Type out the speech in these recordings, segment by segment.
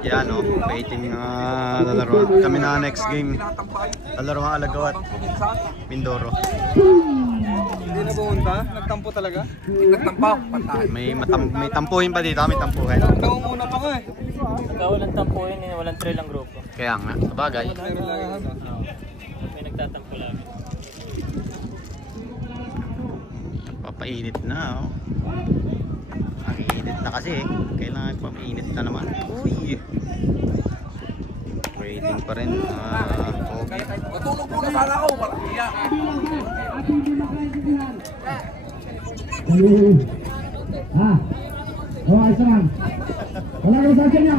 Yan o, waiting lalaroan. Kami na next game. Lalaroan Alagawat, Mindoro. Hindi na bumunta? Nagtampo talaga? Nagtampo? Patay. May tampuhin pa dito, may tampuhin. Naumuna pa nga eh. Walang tampuhin, walang trail ang grupo. Kaya nga, sabagay. May nagtatampo lang. Papainit na oh. Ang init na kasi eh. Kailangan papainit na naman. Uy! Waiting pa rin. Okay. Matulog muna sana ako. Malaki Oh, isa man. Wala ka sa akin niya.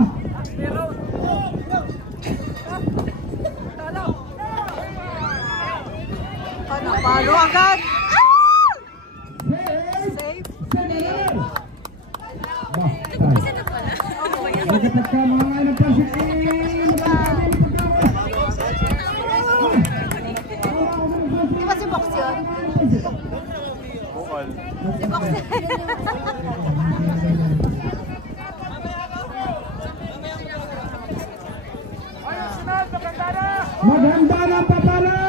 Palo agad. Safe. Nagkatag ka mga nagpasikin. Di ba si Box yun? Bukal. Si Box. Maganda na papalo.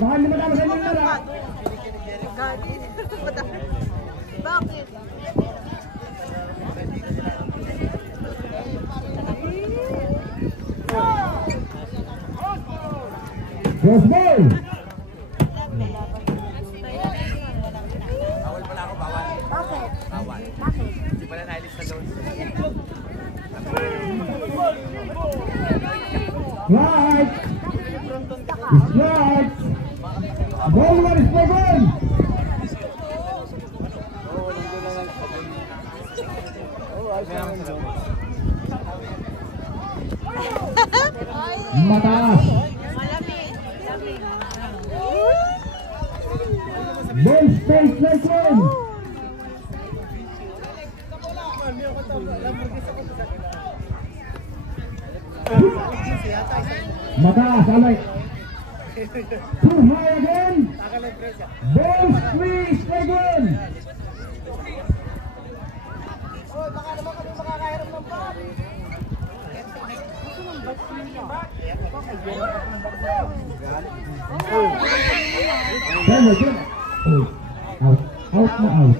Baka naman ako sa inyo nara. Bakit? Cross ball. Bawal pala ako, bawal. Bakit? Bawal. Bakit? Hindi pala nailis na doon. Right. Right. Ball one is for goal. Mataas. Ball space like one. Mataas, alay. Too high again. Ball squeeze again. Out. Out na out.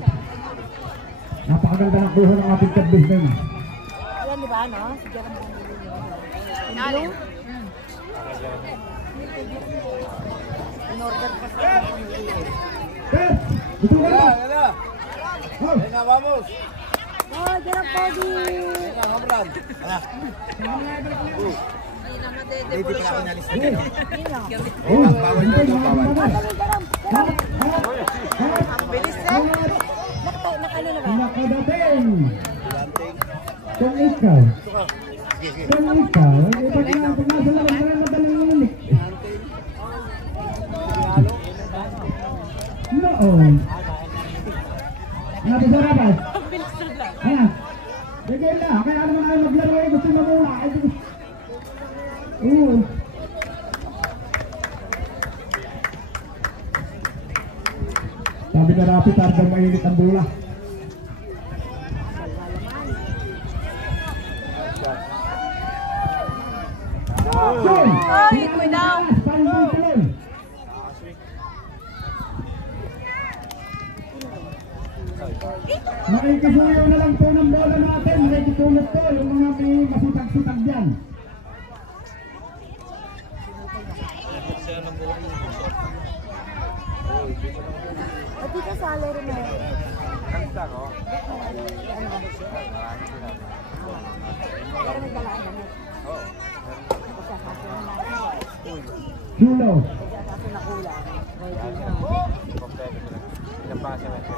Napakaganda ng buho ng ating kabbis na yun. Yan, di ba, no? Si Jerome Pinalo? In-order pa sa Ito ka na! Venga, vamos. Oh, Jerome Poggy! Venga, Hamran. Hindi pala ako nalis na dyan. Bawal na ito, bawal. Ang bilis eh! Nakano na ba? Nakadating! Kung ikaw, pag nasa lang ka na madaling ulit. Noon. Nabi sa rabat? Ano? Bigay na, kaya naman ay maglaro ay gusto magula. Sabi na Rapi, tardang mainit ang bola. Ay, ito daw! Makikisuyo na lang po ng bola natin. Makikitulog po yung mga may masitag-sitag dyan. At di ka salary na yun. Kanta ko. Pero may dalaan na. Oo. Julo. Kasi nakulang. Kompleto sila. Ilang pa siya natin.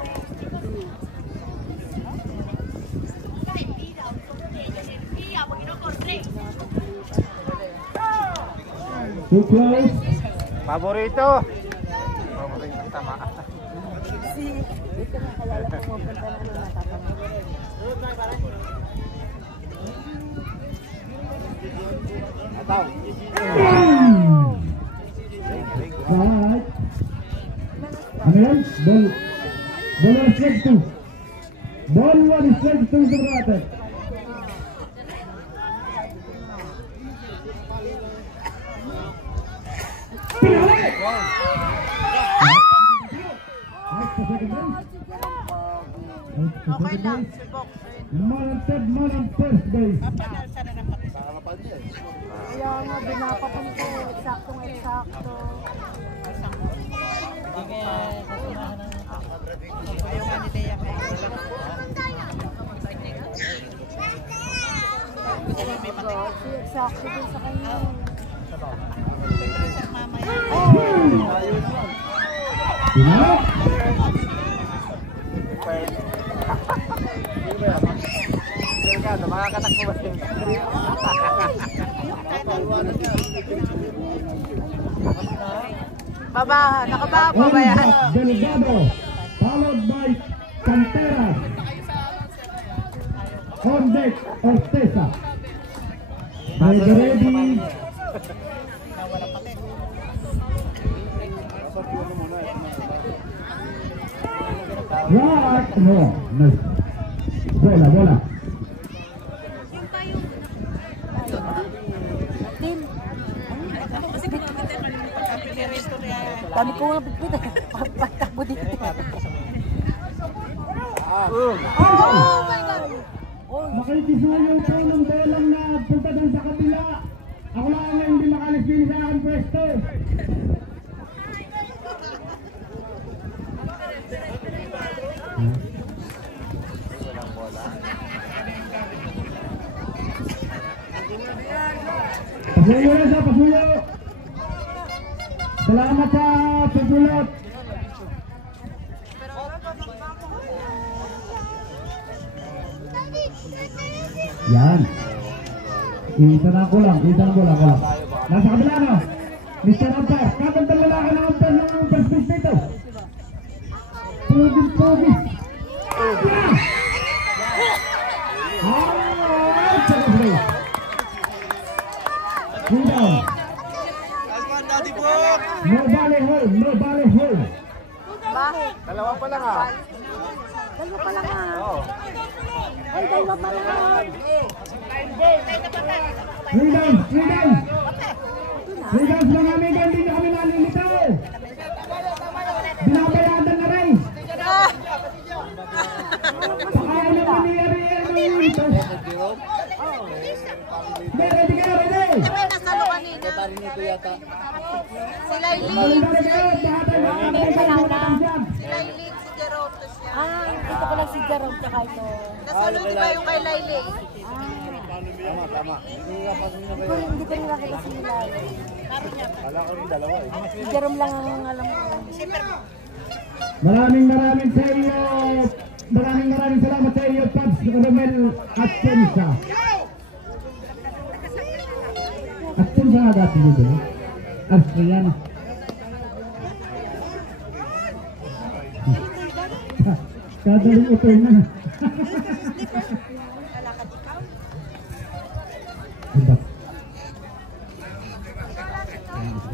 Too close. Paborito! Paborito, tama. Ito na kalala ko mo punta na natatanong. Ataw. Right. Ano yan? Ball. Ball one strike two. Ball one strike two sa bracket. Right sa second base. Okay lang, si Box. Man ang third, man ang first base. Kaya nga, binapapan ko. Eksaktong eksakto. Ayaw nga ni Lea kayo. Si eksakto din sa kanya. Pinalap. Babaha, nakabaha pa ba yan? Delgado, followed by Canteras. On deck, Orteza. Ready. Right, no, nice. Bola. Din. Dami ko nga bigpit. Patakbo dito. Oh my God! Makikisuyo po ng bolang na punta doon sa kabila. Ako lang ang hindi makalis din sa aking pwesto. Pasuyo na siya, pasuyo. Salamat sa pagulot. Yan. Isa na ko lang. Nasa kabila no? Mr. Ampere, kakantang lalaki ng Ampere ng first base dito. Pugis. Second base. Rebound. No bally hole. Dalawa pa lang ah. Ay, dalawa pa lang. Rebound. Rebound lang kami, hindi na kami nalilitaw. Binabayadan na rin. Pakaya na mangyari yan ng ito. Ready kayo, ready? May nasalo kanina. Si Lailin. Balik kayo, lahat ay makakabay kayo ng dyan. Si Lailin, si Jerome, tapos yan. Ah, dito ko lang si Jerome tsaka ito. Nasalo di ba yung kay Lailin? Hindi ko rin nakita si Lalo. Si Jerome lang ang alam ko. Maraming sa iyo. Maraming salamat sa iyo, Pabs Romel Atienza. Atienza nga dati dito. Ayan. Kadaling ito na.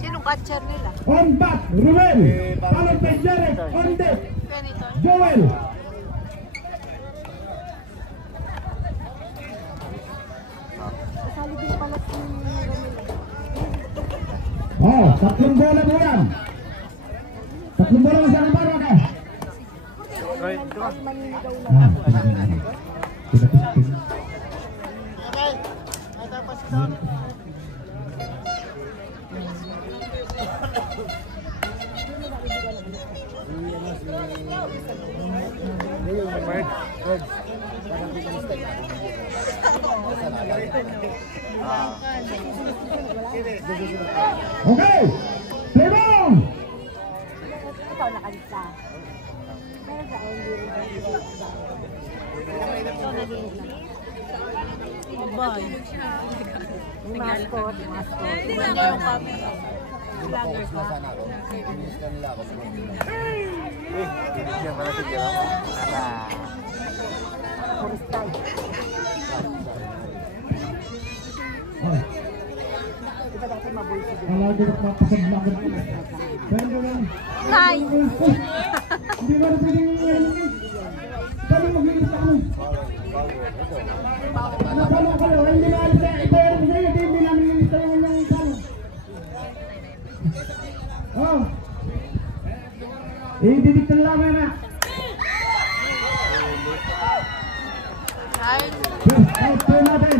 Sinong catcher nila? On bat, Romel. Followed by Jarek. On deck, Peniton. Joel. Kasali din pala si Romel. Oh, tatlong bola mo yan. Tatlong bola mo sa kabara ka. Maninigaw lang. Okay, play ball. Ikaw nakalista. Meron sa hindi rin. May mascot. Ganda yung camera. Vlogger ka. Turistay. Diba dati mabuhay si Jerome? Wala din ako mapasaglakan. Pero lang. Hi! Hindi ba na pwedeng ano eh? Paano mag-iisa kami? Paano kayo? Hindi na alis na. Ito yung sa'yo. Hindi namin ilista yung kanyang kano. Oh. Ididikta lang na. First out po natin.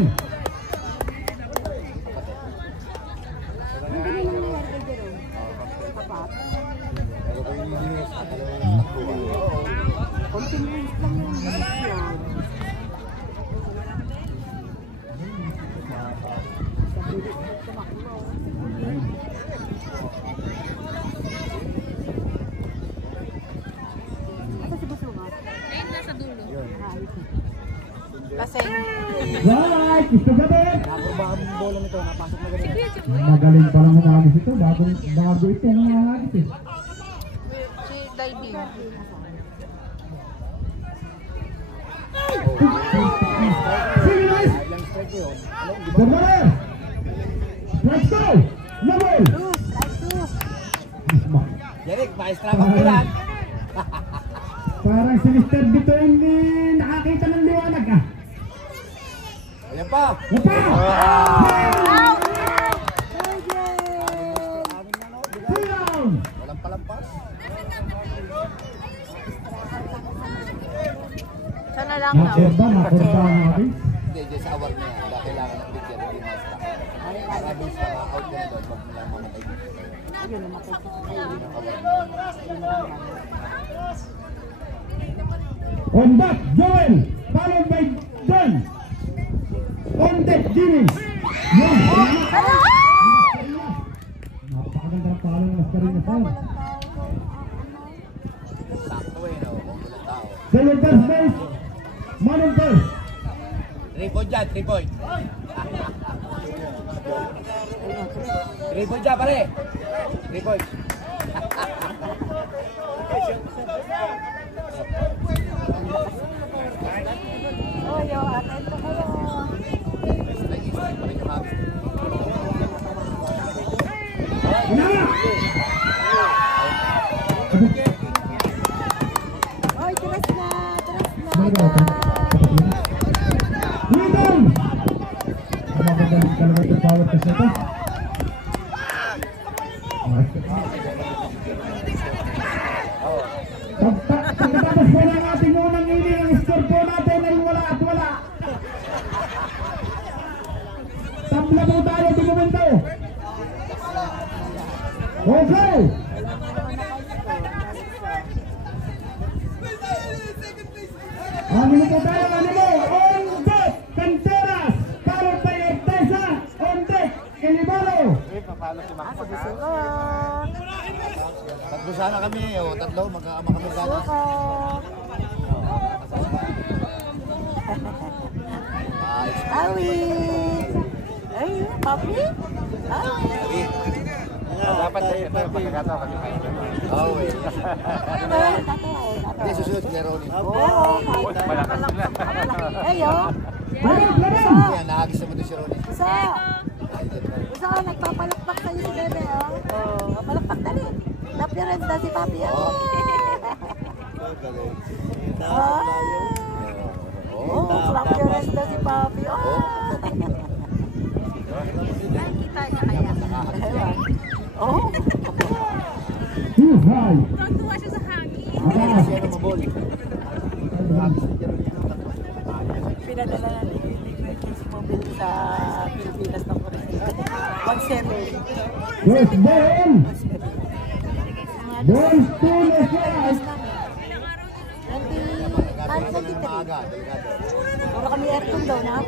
Yung ganun lang nangyari kay Jerome. Kapat. Continuous lang yung desisyon. Ito si Busungat. Ayun, nasa dulo. Kasi Right, gusto ba din? Si Kuya Jim. Magaling palang humagis ito. Bago ito ang humagis eh. si Daidy. Sige, nice! Border! Let's go! Level! Derek, maestra ka lang. Parang si Mr. Bito hindi nakakita ng liwanag ah. Ayan pa. Opa! Down! Walang palampas. Sana lang na. Nakurba ang akin. Hindi, dyan sa award niya. Dahil kailangan ng bigyan, hindi maestra. Maraming sa out niya doon, wag mo lang mamatay dito. Ayun, namatay sa On back, Joel! Followed by John! On deck, Jimmy! Yun! Napakaganda ang palo ng maskarin na sound. Sakto eh, no? Kung walang tao. Solo first base, Manong first. 3 point dyan, 3 point. 3 point dyan, pare. 3 point. Oyo, atento kayo. Nag-i-strike pa rin yung habit. Inama! Oy, tras na. Balik ako. Rhythm! Magagaling talaga ito power kasi ito. Pagkatapos po ng ating unang inning, ang score po natin ay wala at wala. Tabla po tayo sa momento. Okay! Ano po tayo, ano mo? On deck, Canteras! Followed by Orteza! On deck, Elibalo! Tatlo sana kami, o tatlo, magkakama kami sana. Awit! Ay, papi? Awit! Dapat tayo pagkakataon kami. Oo eh. Hindi, susunod kay Ronnie. Oo, malakas sila. Ayo! Laban, laban! Kaya nahagis naman doon si Ronnie. Isa! Isa ka, nagpapalakpak sa'yo si Bebe, oh. Oo, palakpak na rin. Na-appearance na si papi, oh. Oh, na-appearance na si papi, oh. Nakikita niya kaya. Oh. Too high! Tuwa siya sa hangin. Atas! Siya na mabol. Pinadala na ni Emergency Mobile sa Pilipinas ng Korea. 1-7. First ball! Ball to Luzon! 23. Maaga, delikado. Puro kami aircon daw na.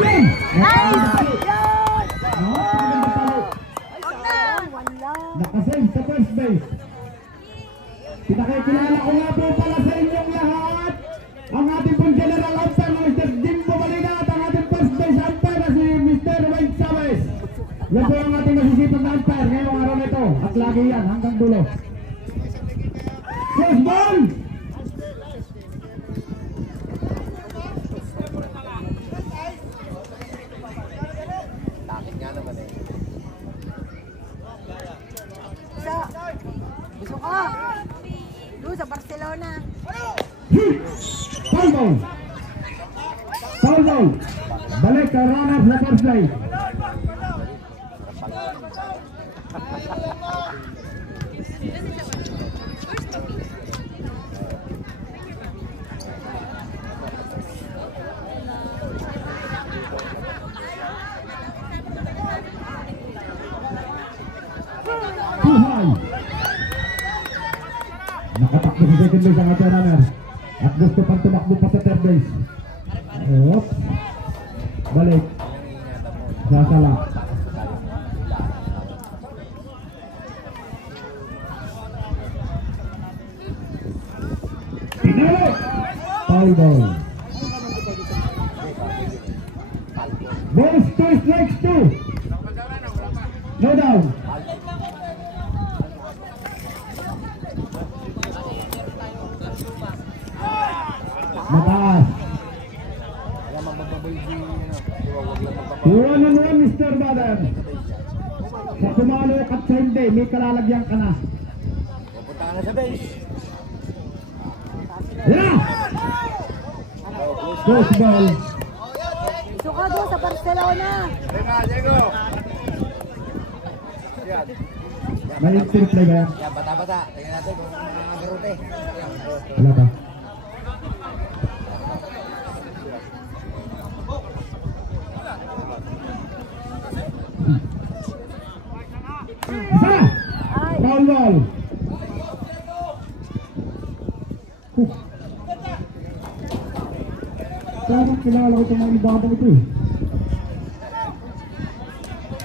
Yun! Nice! Nakasave sa first base. Pinakikilala ko nga po pala sa inyong lahat ang ating pong general umpire na Mr. Jimbo Balina at ang ating first base umpire na si Mr. Wade Chavez. Yan po ang ating masisipag na umpire ngayong araw nito at lagi yan hanggang dulo. First ball! Takit nga naman eh. Isa. Gusto ka. Doon sa Barcelona. Foul ball! Foul ball! Balik ka runners sa first base. second base ang ating runner. At gusto pang tumakbo pa sa third base. Oops. Balik. Sasala. Pinalo! Foul ball. Balls 2 strikes 2. No down. Mataas. 2-1-1 Mr. Bader. Sa kumalo at sa hindi, may kalalagyan ka na. Pupunta ka na sa base. Yeah! Close ball. Suka doon sa Barcelona. Diego! Yan. May extra play ba yan? Yan, bata-bata. Tingnan natin kung garute. Wala ba? Isa! Foul ball. Parang kilala ko itong mga ibabang ito eh.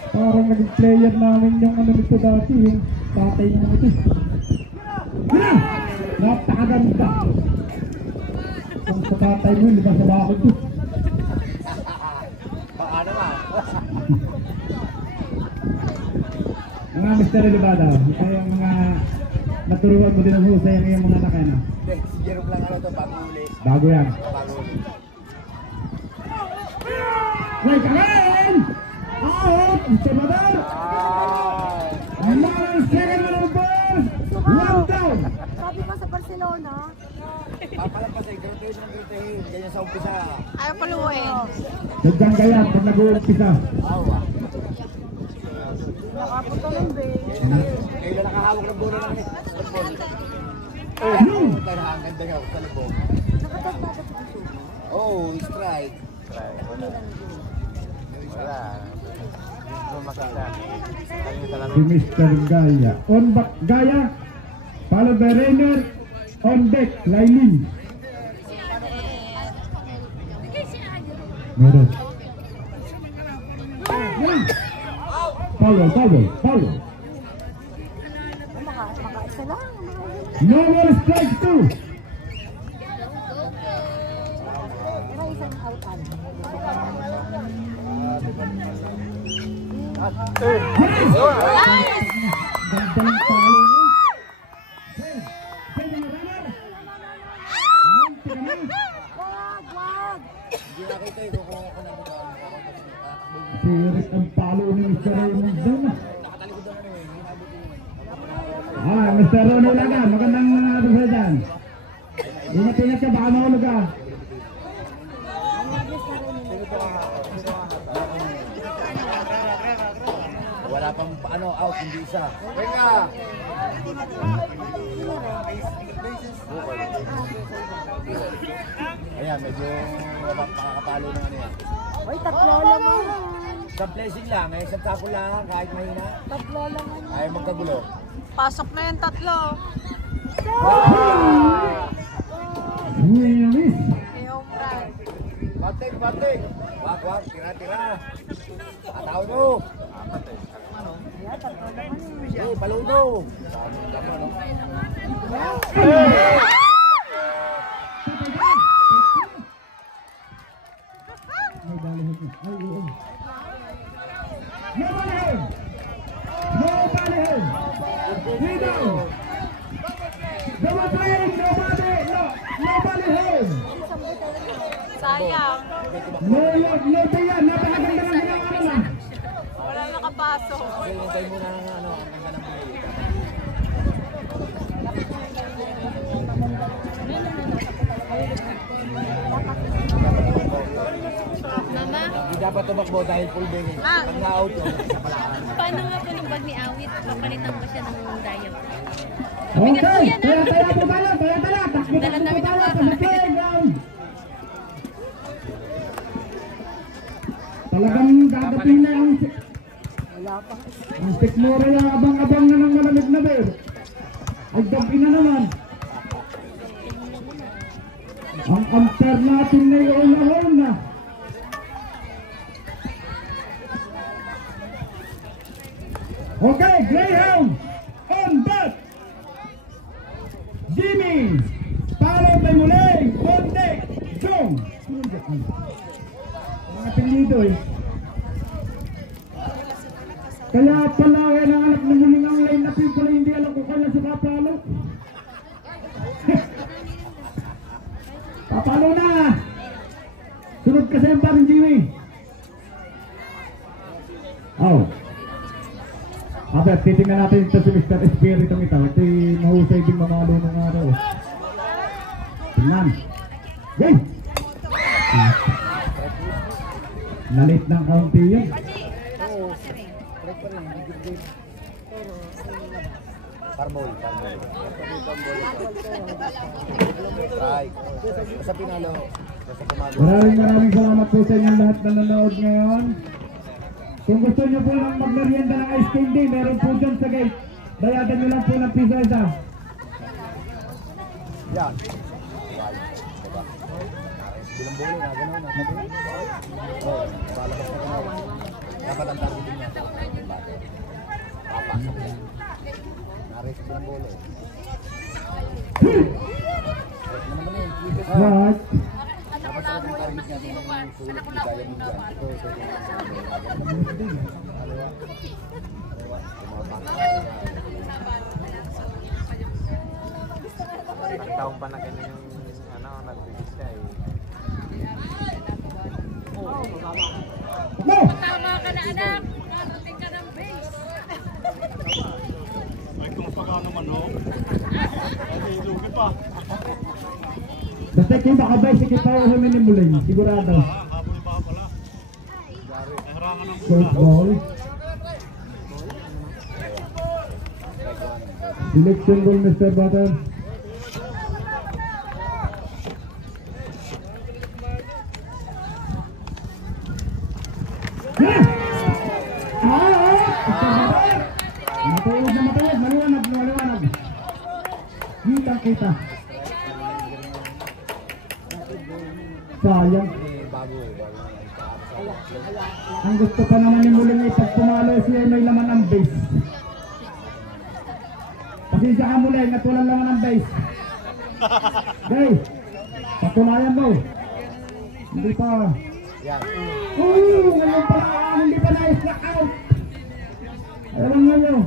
Parang naging player namin yung ano nito dati, yung tatay niya ito. Wala! Napakaganda! Kung sa tatay mo, hindi ba sa bakit ito? Baka naman. Mga Mr. Elibada, ito yung mga naturuan mo din ang husay ang iyong mga anak na. Hindi, si Jerome lang ano ito, bago uli. Bago yan. Bago uli. Wait, again! Out! Mr. Badar! Mga second number! One down! Sabi mo sa Barcelona. Papalapas eh, garutehin ng garutehin. Ganyan sa umpisa. Ayaw paluin. Sadyang gaya pag nag-uumpisa. Awa. Nakapunta ng base. Kayo na nakahawak ng bola ng football. Ayun! Kaya ang ganda nga sa libong. Nakatag ba sa Oh, strike. Wala. Si Mr. Gaya. On back Gaya. Followed by Rainer. On deck, Lailin. Meron. Foul, foul. Maka-isa lang. No more strikes two. Pero isang out-an. Gandang talo na. Wag! Hindi nakita eh kung ako na ba. Sirit ang palo ni Mr. Raymond doon. Nakatalikod naman eh. Hinabuti yun. Mr. Ronnie Laga, magandang dyan. Ingat-ingat ka, baka mahulog ka. Wala pang ano, out, hindi isa. Venga! Ayan, medyo makakapalo na ano yan. Uy, tatlo lang. Sa blessing lang, eh, sa tapo lang, kahit mahina. Tatlo lang. Ayaw magkagulo. Pasok na yung tatlo. Uy, miss. Yung brand. Batik! Wag, tira. Ataw mo! Yeah, tatlo naman Eh, paludo! Sabi ka mo, no? May balihog na. Ay, oo. No balihog! No balihog! Dito! Dumating! No balihog! Sayang. No yan! Napakaganda ng ginawa naman! Wala nakapasok. Okay, hintay mo na ng ano, ang ganda ng buhay. Mama, Hindi dapat tumakbo dahil full banging. Pag na-out yun, sa palaan. paano nga po ng bag ni Awit? Papalitan ba siya ng diet? Okay! Kaya po tayo! Takbo Dala namin tayo! ang Sa playground! Talagang dadating na ang Tikmura yung abang-abang na ng malamig na beer. Ay, gabi na naman. Ang umpire natin na i-all na. Okay, Greyhound on bat. Jimmy, followed by Mulay, Bontek, Jong. Ang apelido eh. Kaya pala hinahanap ng muling ang line na people, hindi alam kung kailan si Papalo. Papalo na! Sunod kasi ang paring Jimmy. Oh. Abet, titingnan natin ito si Mr. Espiritu ito. Ito'y mahusay din mamalo ng araw. Tingnan. Game! Nalit ng kaunti yun. Parmol. Right. Basta pinalo. Basta pumalo. Maraming salamat po sa inyong lahat na nanonood ngayon. Kung gusto nyo po ng magmerienda ng ice candy, meron po dyan sa gate. Bayadan nyo lang po ng piso isa. Yan. Right. Diba? Bilang bolo na, gano'n na. Oo, nakalabas na gano'n. Dapat ang target din natin. Papasok yan. Nares bilang bolo. Right. Dapat sa ating target natin yung sulit ni Gaya Mundial. Ito. Ang taong pa na ganyan yung nagbibis siya eh. No! Tama ka na anak! Narating ka ng base! Ay kung pagka naman no? Ay ilugin pa. Basta kayo makabay, sige pa ako minimulay. Sigurado. Habol pa pala. Harangan ng Short ball. Selection ball, Mr. Butter. Matulog, maliwanag. Kita. Sayang. Ang gusto pa naman ni Muling ay pag pumalo siya may laman ng base. Pasensya ka Muling at walang laman ng base. Okay, patunayan mo. Hindi pa. Yan. Ngayon pa lang, hindi pa na-strike out. Ewan ngayon.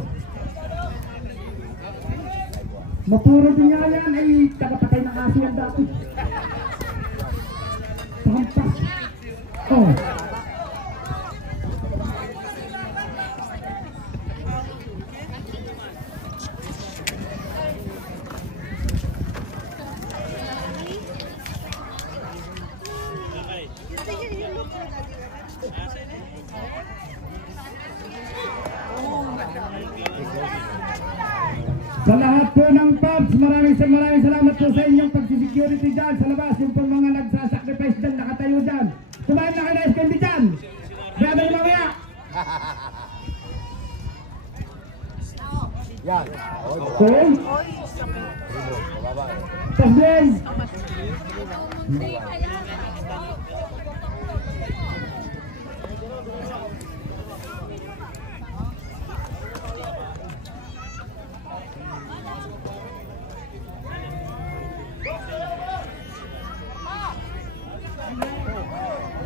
Mapuro din nga yan ay tagapatay ng aso yan dati. Pahampas. Oh. Sa lahat po ng Pubs, maraming salamat po sa inyong pagsisecurity dyan sa labas. Yung pong mga nagsasacrifice dyan, nakatayo dyan. Kumain na kayo na SKB dyan. Brother yung mamaya. Yan. Okay. Bababa. Tasbih.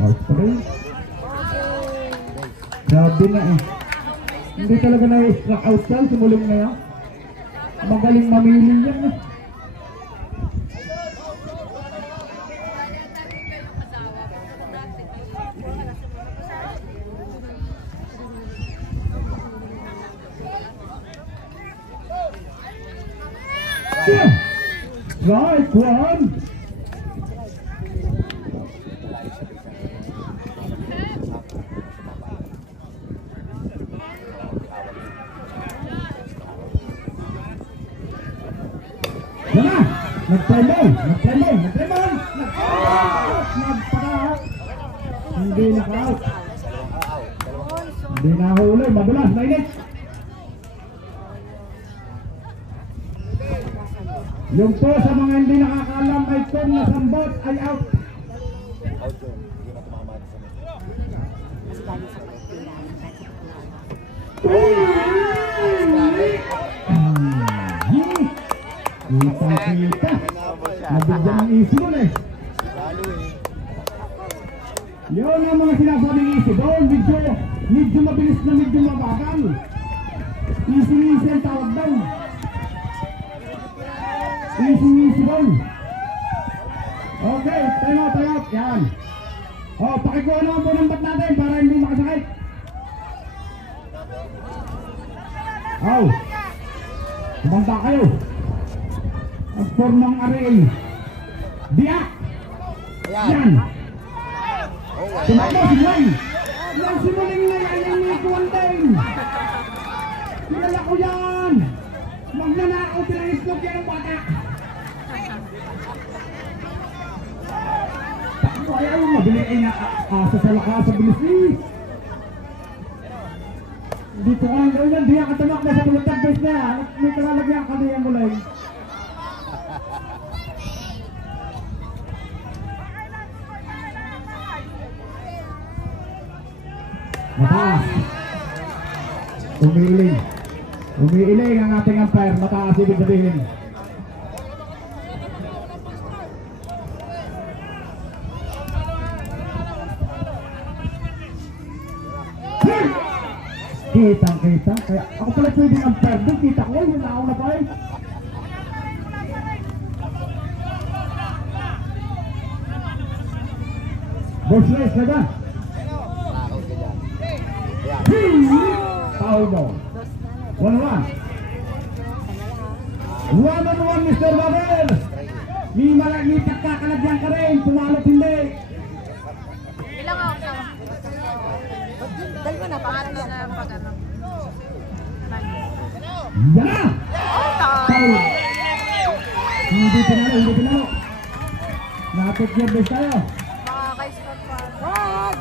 Okay. Grabe na eh. Hindi talaga na-struck out yan, sumuling na yan. Magaling mamili yan eh. Right, one. Nagpalay. Hindi naka-out. Hindi nahuli, madulas, mainit. Yung po sa mga hindi nakakalam ay turn na sambot ay out. Out yun. Hindi na tumama sa mga. Mas lalo sa pagtira. Kita. Nabigyan ng isi doon eh. Lalo eh. Yun ang mga sinasabing isi doon. Medyo mabilis na medyo mabagal. Easy ang tawag doon. Easy doon. Okay, time out. Yan. O, pakikuha naman po ng bat natin para hindi makasakit. Oh. Kumanta kayo. Ang formang array. Biyak. Yan. Tumakbo si Muling. Yan si Muling na yan yung may kuwandain. Kilala ko yan. Magnanakaw pinangislog yan ang bata. Takbo ayaw mabili ay naasa sa lakas sa bilis eh. Dito ka lang gawin, di ka tumakbo sa tulutag base na. May kalalagyan ka diyan Muling. Mataas. Umiiling ang ating umpire. Mataas ibig sabihin. Kita. Kaya ako pala pwedeng umpire doon. Kita ko. Yung nauna pa eh. Boss race na ba? Out ka dyan. Foul ball. 1-1. 1-1 Mr. Babel. May pagkakalagyan ka rin. Pumalot hindi. Ilang ako sama? Dalawa na, Pangalan na pag-ano. Yan na! Foul. Hindi pinalo. Napit your base tayo. Makaka-spot pa. Wag!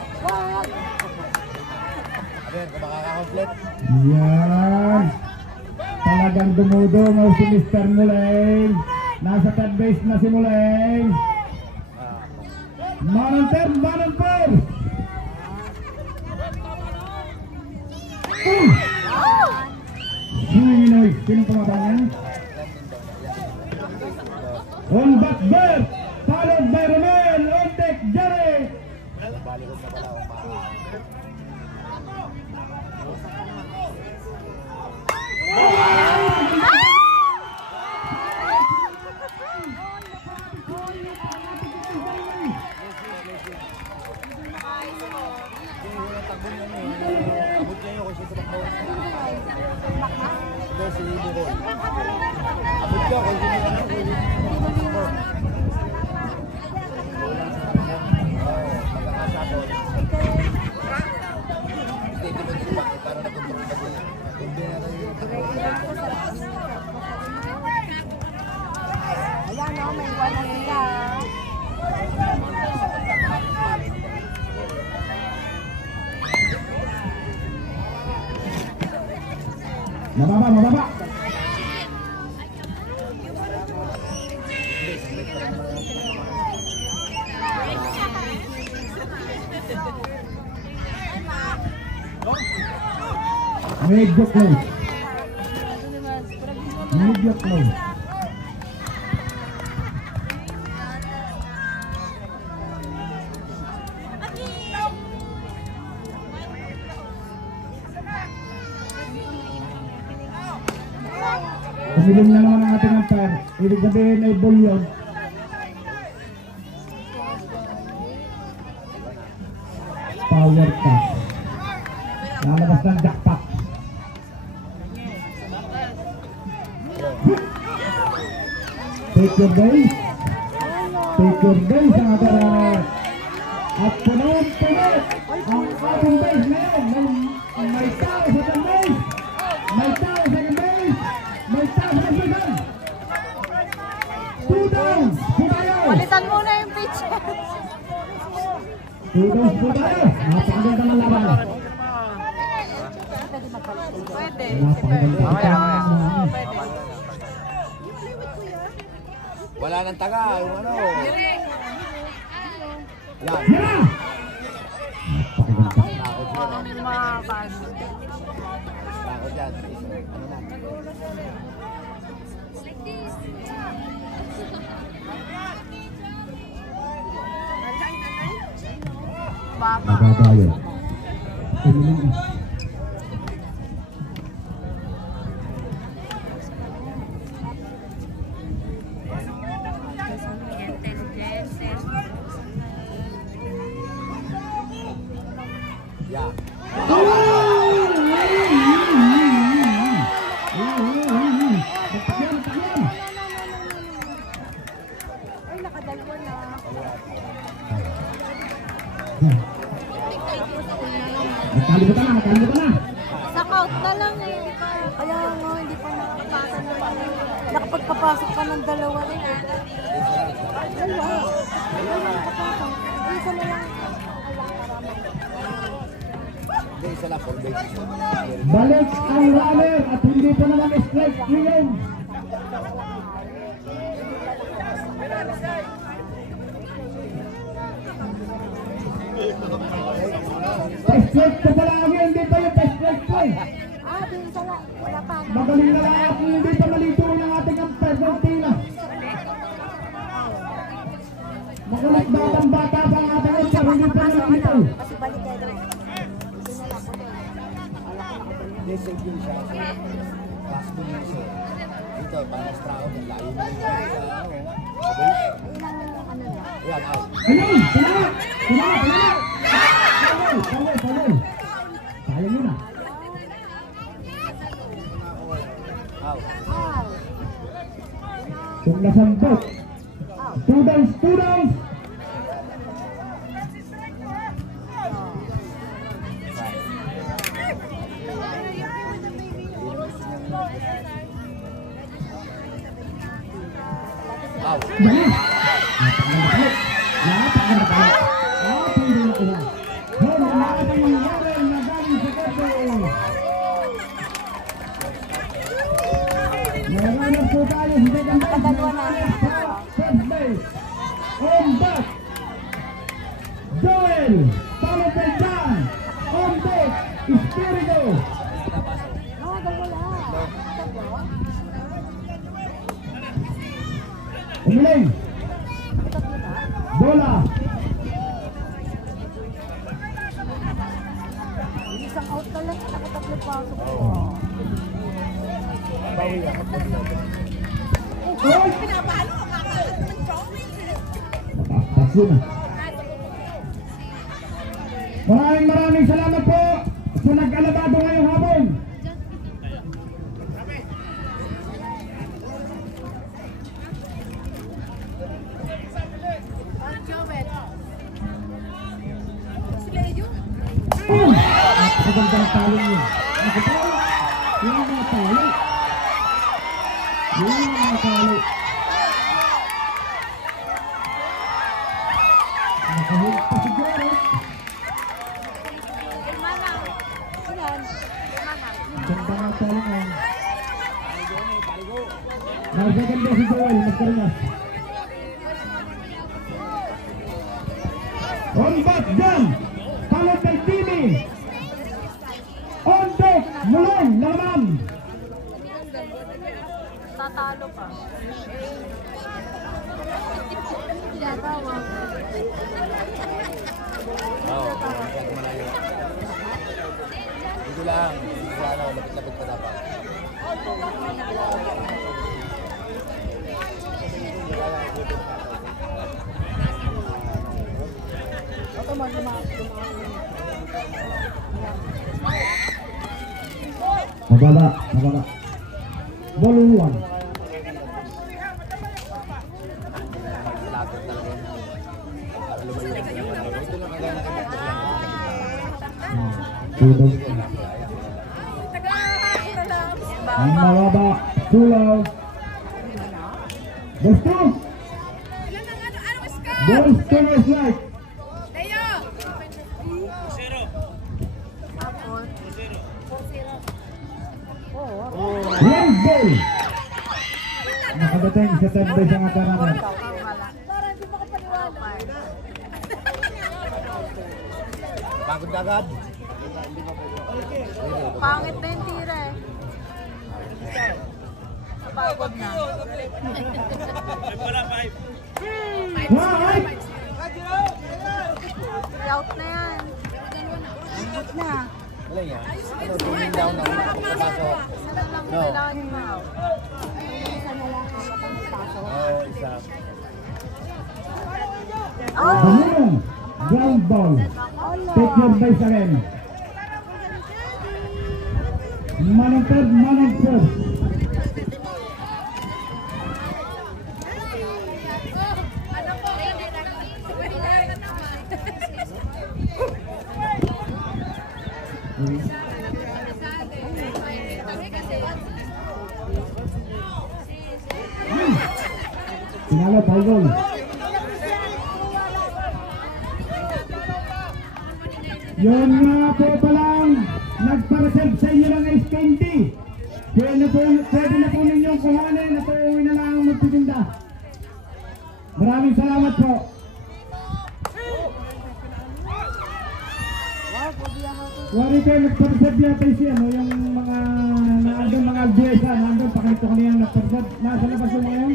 Aben, kung makaka-complete. Yan. Talagang dumudungaw si Mr. Muling. Nasa third base na si Muling. Man on third. Swinging. Sinong pumabang yan? On back bird. Followed by Romel. On deck, Jerry. Balikot na pala ang paa. Abot niya yun kasi sa bakbaw. Ito si Bukol. Abot ka kung hindi ka magkakasapon. Hindi, ito para nag-control ka din. Hindi na kayo. Ayan o, may iwan na sila. Mababa. Medyo close. Kumilim na naman ang ating umpire. Ibig sabihin ay ball yun. Power pass. Lalabas ng jackpot. Take your base. Ang ating at punod. Ang ating base ngayon. May tao sa third base. May tao sa second base. May tao sa second. 2 downs. Palitan muna yung pitch. 2 downs po tayo. Napakaganda ng laban. Pwede. Napakaganda. Mamaya. Pwede. wala nang taga, yung ano. Yan. Yan! Takot yan. Ano na? Mababa yun. Yan. Ay, nakadalawa na. Nakalimutan na. Sa count na lang eh. Kaya nga, hindi pa nakapasa na lang. Nakapagpapasok ka ng dalawa rin eh. Dalawa. Isa na lang. Hindi, isa lang, 4 bases. Balik ang runner at hindi pa naman strike ngayon. Pa-strike pa pala ang hindi pa yung pa-strike po eh. Ah, di isa lang. Wala pa. Magaling na lang at hindi pa malito ng ating umpire ng tila. Makulit batang bata pa ang ating umpire, hindi pa malito. Kasi balik kayo doon. Hindi na lang po doon. Hindi, save yun siya. Pass ko yun siya. Dito, parang strike yung layo mo sa base. Ayun ang ano niya. Yan, out. Ayun! Salamat! Pawal! Sayang yun ah. Out. Ah, Kung nasambot. Students! Out. Yan! Napakaganda. Hindi na uwan. Yan ang ating Warren na galing sa kote. Naranas po tayo sa second base. First base. On back. Joel. Followed by John. On deck. Espiritu. dalawa lang. Umiling. Bola. Isang out na lang, nakatatlo pasok. Bawi yan. Hoy! Tatlo na. Maraming salamat po sa nag-alabado ngayong hapon. Napakagandang talong yun. Nakatalo. Yun ang mga talo. Yun ang mga talo. Nakahulog pa siguro. Ganda nga talong yun. Nakaganda si Joel. Magkarinas. On back dyan. Followed by Timmy. On deck, Mulon, laman. Tatalo pa. Oo, masyado malayo. Dito lang. Dito ano, lapit-lapit pa dapat. Mababa. Ball 1. Lapit talaga yun. Para lumayo. Ito lang kaya nakikita lang. Ang mababa. Sulaw. Gusto. Ball still right. One ball. dating sa third base ang atin natin. Pagod na agad. Pangit na yung tira eh. Napagod na. Right! Out na yan. Out na. Wala yan. Ano, tuming down na makapasok. Sana lang No. kailangan yung out. Oo, isa. Bamulan, ground ball. Take your base again. Manong third, manong first. Pinalo, foul ball. Yun nga po palang nagpa-reserve sa inyo ng ice candy. Pwede na po ninyong kuhanin at uuwi na lang ang magtitinda. Maraming salamat po. Wari ko nagpa-reserve yata siya, no? Yung mga naandun, mga albuesa, naandun, pakita ko niya nagpa-reserve. Nasa labas yung ngayon?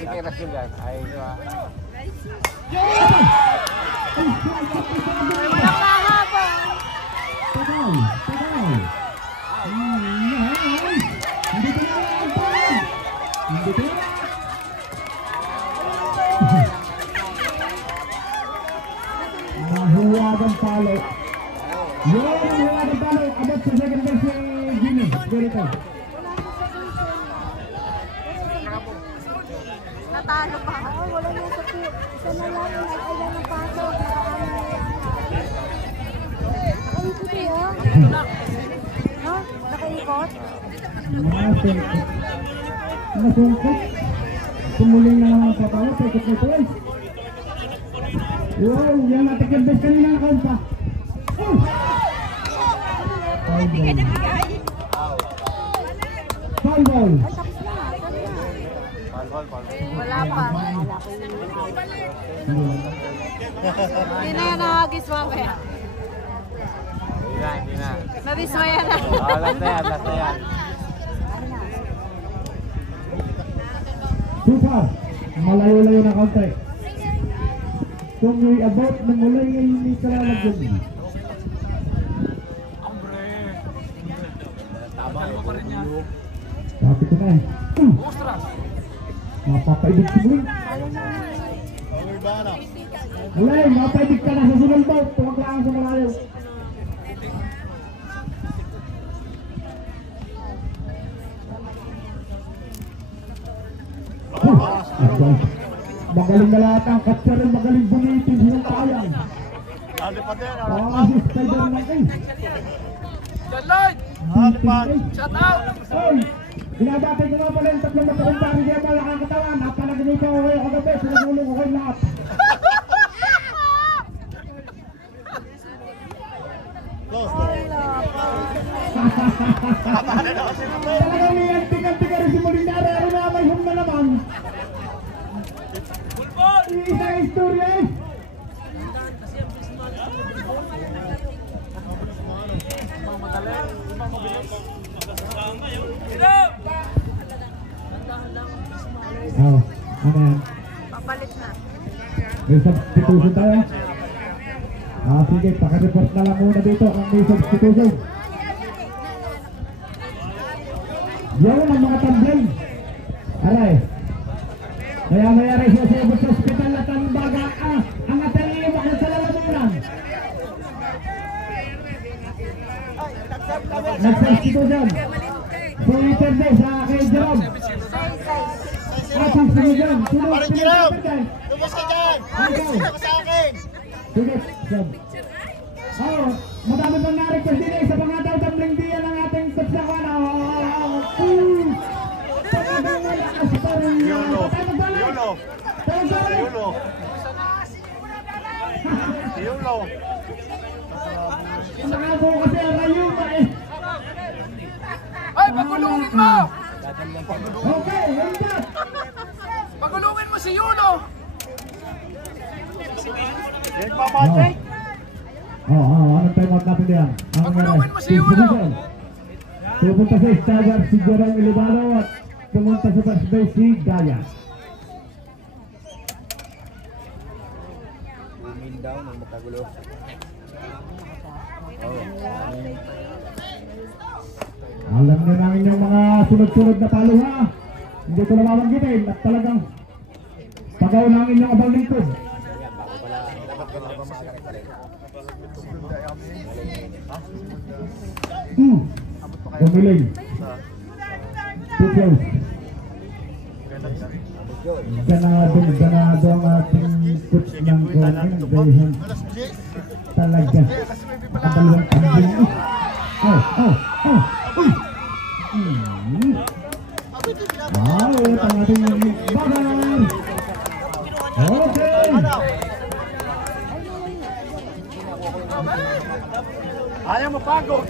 Sige, yan. Ay, Walang mahaba. Tagay, tagay. Hindi ko na ang pala. Hindi ko na. Nahuwagang talo. Yun, nahuwagang talo. Abot sa second base si Jimmy. Ganito. Natalo pa. Wala na sa piyo. Isa na lang. Ay lang ang pasok. Nakaikot yun. No? Nakaikot? Nasungkot. Tumuling na lang ang patalo. Pekot na ito eh. Wow, yan natin base kanina nakaon pa. Oh! Foul ball. Foul ball. Ay, tapos na. Saan na? Wala pa. Hindi na yan nakagis mamaya. hindi na. Nabismaya na. Last na yan, last na yan. Super. Malayo-layo na kaunti. Kung may abot na mulay ngayon hindi ka lalagyan. Sabi ko na eh. Mapapaibig ko mo. Mulay, mapaibig ka na sa sinulbaw. Tuwag lang sa malayo. Magaling na lahat ang catcher, magaling bumitin silang kayang. Si Spider-Man eh. Shut out! Oy! Binabati ko nga pala yung tatlong mataong pari diyan pala nakakatawan. Napalagin ko kayo kagabi, sinagulong ko kayo lahat. Talagang niyantik-antik rin si Molinari. Ano na may hum na naman. Isang istorya eh. Oh, ano yan? Papalit na. May substitution tayo. Sige, pakareport na lang muna dito kung may substitution. Yan ang mga tamblay. Aray. Kaya mayari siya sa ibang hospital at ang baga ang ataliyo bakit sa lalamunan. Nag-substitution. So, interday sa kay Jerome. Substitution. Sunod, Jerome. Lumos ka dyan! Sige, sa akin! Jerome. Oh, madami pang na-request din eh sa Yolo. Nakabo kasi ang Rayuma eh. Ay, pagulungin mo! Okay, handa. Pagulungin mo si Yulo! Anong time out natin diyan? Pagulungin mo si Yulo! Pupunta sa Stagger si Jerome Ilibano at pumunta sa first base si Gaya. Umin down ang matagulo. Alam na namin yung mga sunod-sunod na talo ha. Hindi ko na mabanggitin at talagang pagaw namin yung abang lingkod. Dapat ko na ba maaga rin. Umiling. Tupos. Ganado ang ating coach ng Gorman. Dahil talaga nakadalawang kambing. Out ang ating bagar. Okay. Ayaw mo pagod!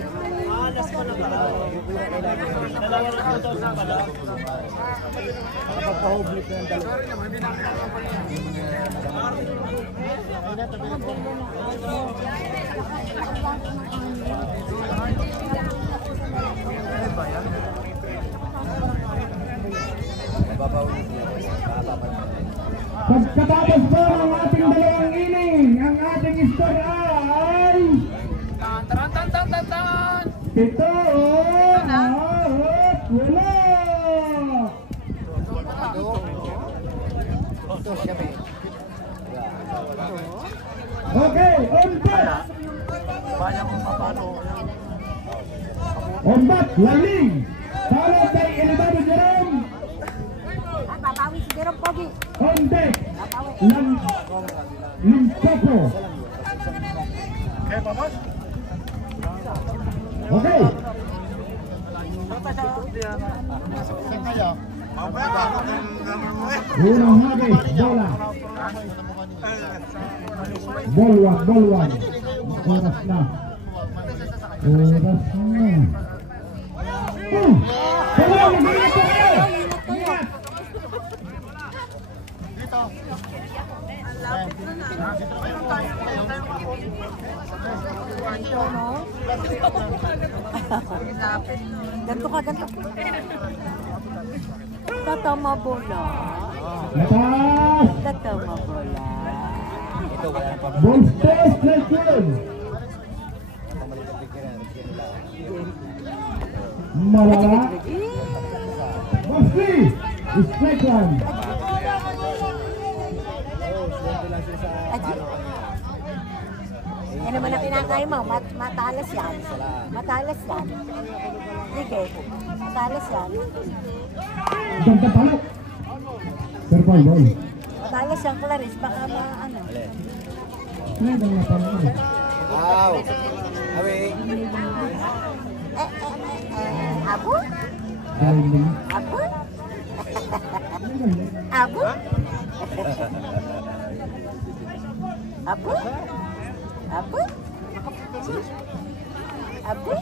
Pagkatapos po ng ating dalawang inning, ang ating score ay Tan! 7 at 8. Okay, on bat! On bat, laling! Followed by Elibano Jerome. Babawi si Jerome Pogi. On deck, Limpopo. Okay. Unang hagis, bola. Ball one. Oras na. Hello, mag-ingat po kayo. Ingat. Ganto ka. Tatama bola. Lepas. Tatama bola. Ball stays like yun. Malala. Ball free. Strike one. Yan naman ang kinakaya mo. Matalas yan. Sige. Matalas yan. Ganda palo. Purple ball. Matalas yan, Clarice. Baka ano. Slide ang napalo. Wow! Away! Abo? Galing. Abo? Abo? Abo? Abo? Abo?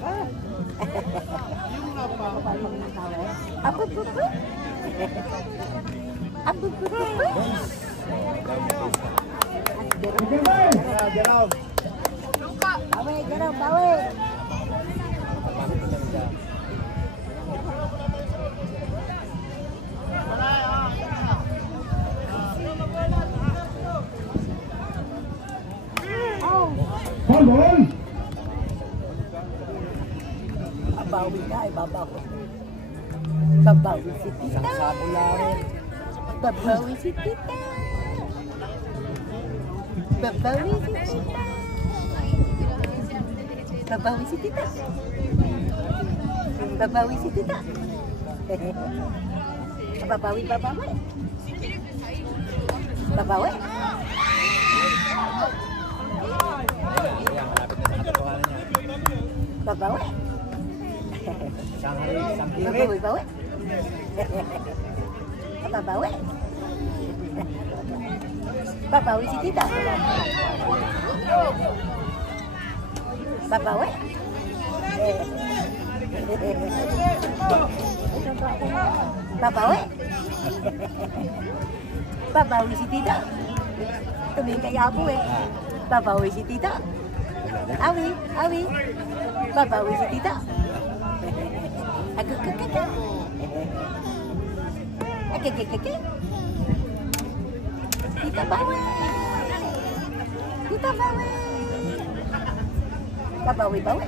Abo? Bawi. Hold on. Babawi na, babawi. Babawi si Tita. Babawi si Tita. Babawi si Tita. Babawi si Tita. Babawi si Tita. Babawi. Babawi. Babawi. Babawi. Babawi. Babawi si tita. Babawi. Babawi. Babawi si tita. Tumingin kay Apo eh. Babawi si tita. Awi, awi. Babawi si tita. Agagagagag. Agagagagag. Tita bawi. Tita bawi. Babawi bawi.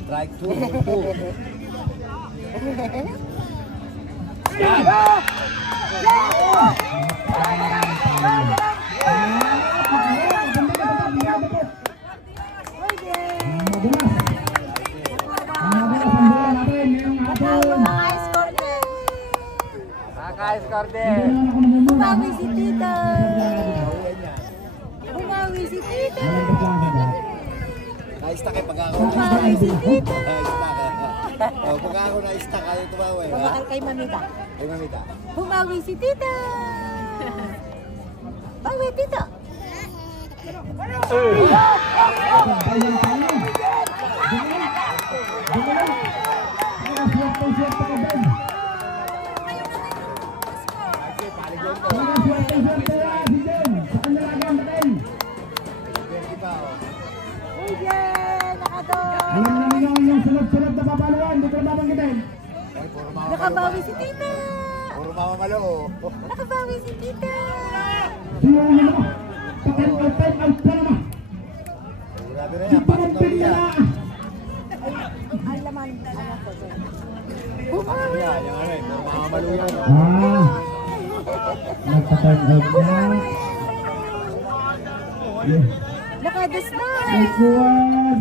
Strike 2. Naka-score din. Bumawi si tita. Bumawi si tita. Na-stack eh, pagka ako Bumawi si tita. na-stack. Pagka ako na-stack, ayaw tumawa eh. Bumawi kay Mamita. Ay, mamita. Bumawi si tita. Bawi tita. Alam na ninyo yung sunod-sunod na papaluan, hindi ko na babanggitin. Ay, puro mama Nakabawi si tita. Puro mama malo. Nakabawi si tita. Sino yung naman? Time out pa naman. Grabe na Si yan. Pasok na Pamping ulit na yan. Ang laman, ano ko dyan. Ano yan? Yung ano eh, puro mama malo yan. Nagpa-time out na. Nakadas na. Ikuan.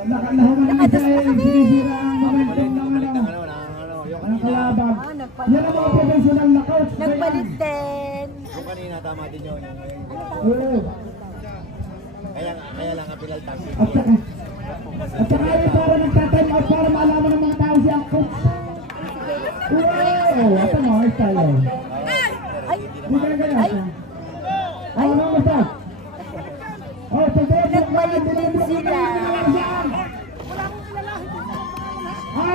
Nakalahong na Nakadas siya na eh. kami. Sinisira ang momentum ng Balik ng ano. yung Ang kanina. kalaban. Ah, Yan ang mga professional na coach. Nagpalit din. Yung kanina, tama din yun. Oo. Kaya lang ang pinal tactic. At saka yun para nagta-time out para maalaman ng mga tao siya ang coach. Wow! Ito mo, ay style. Ay, Hindi ka ganyan. Ano mo ito? Oh, nagpalit din sila.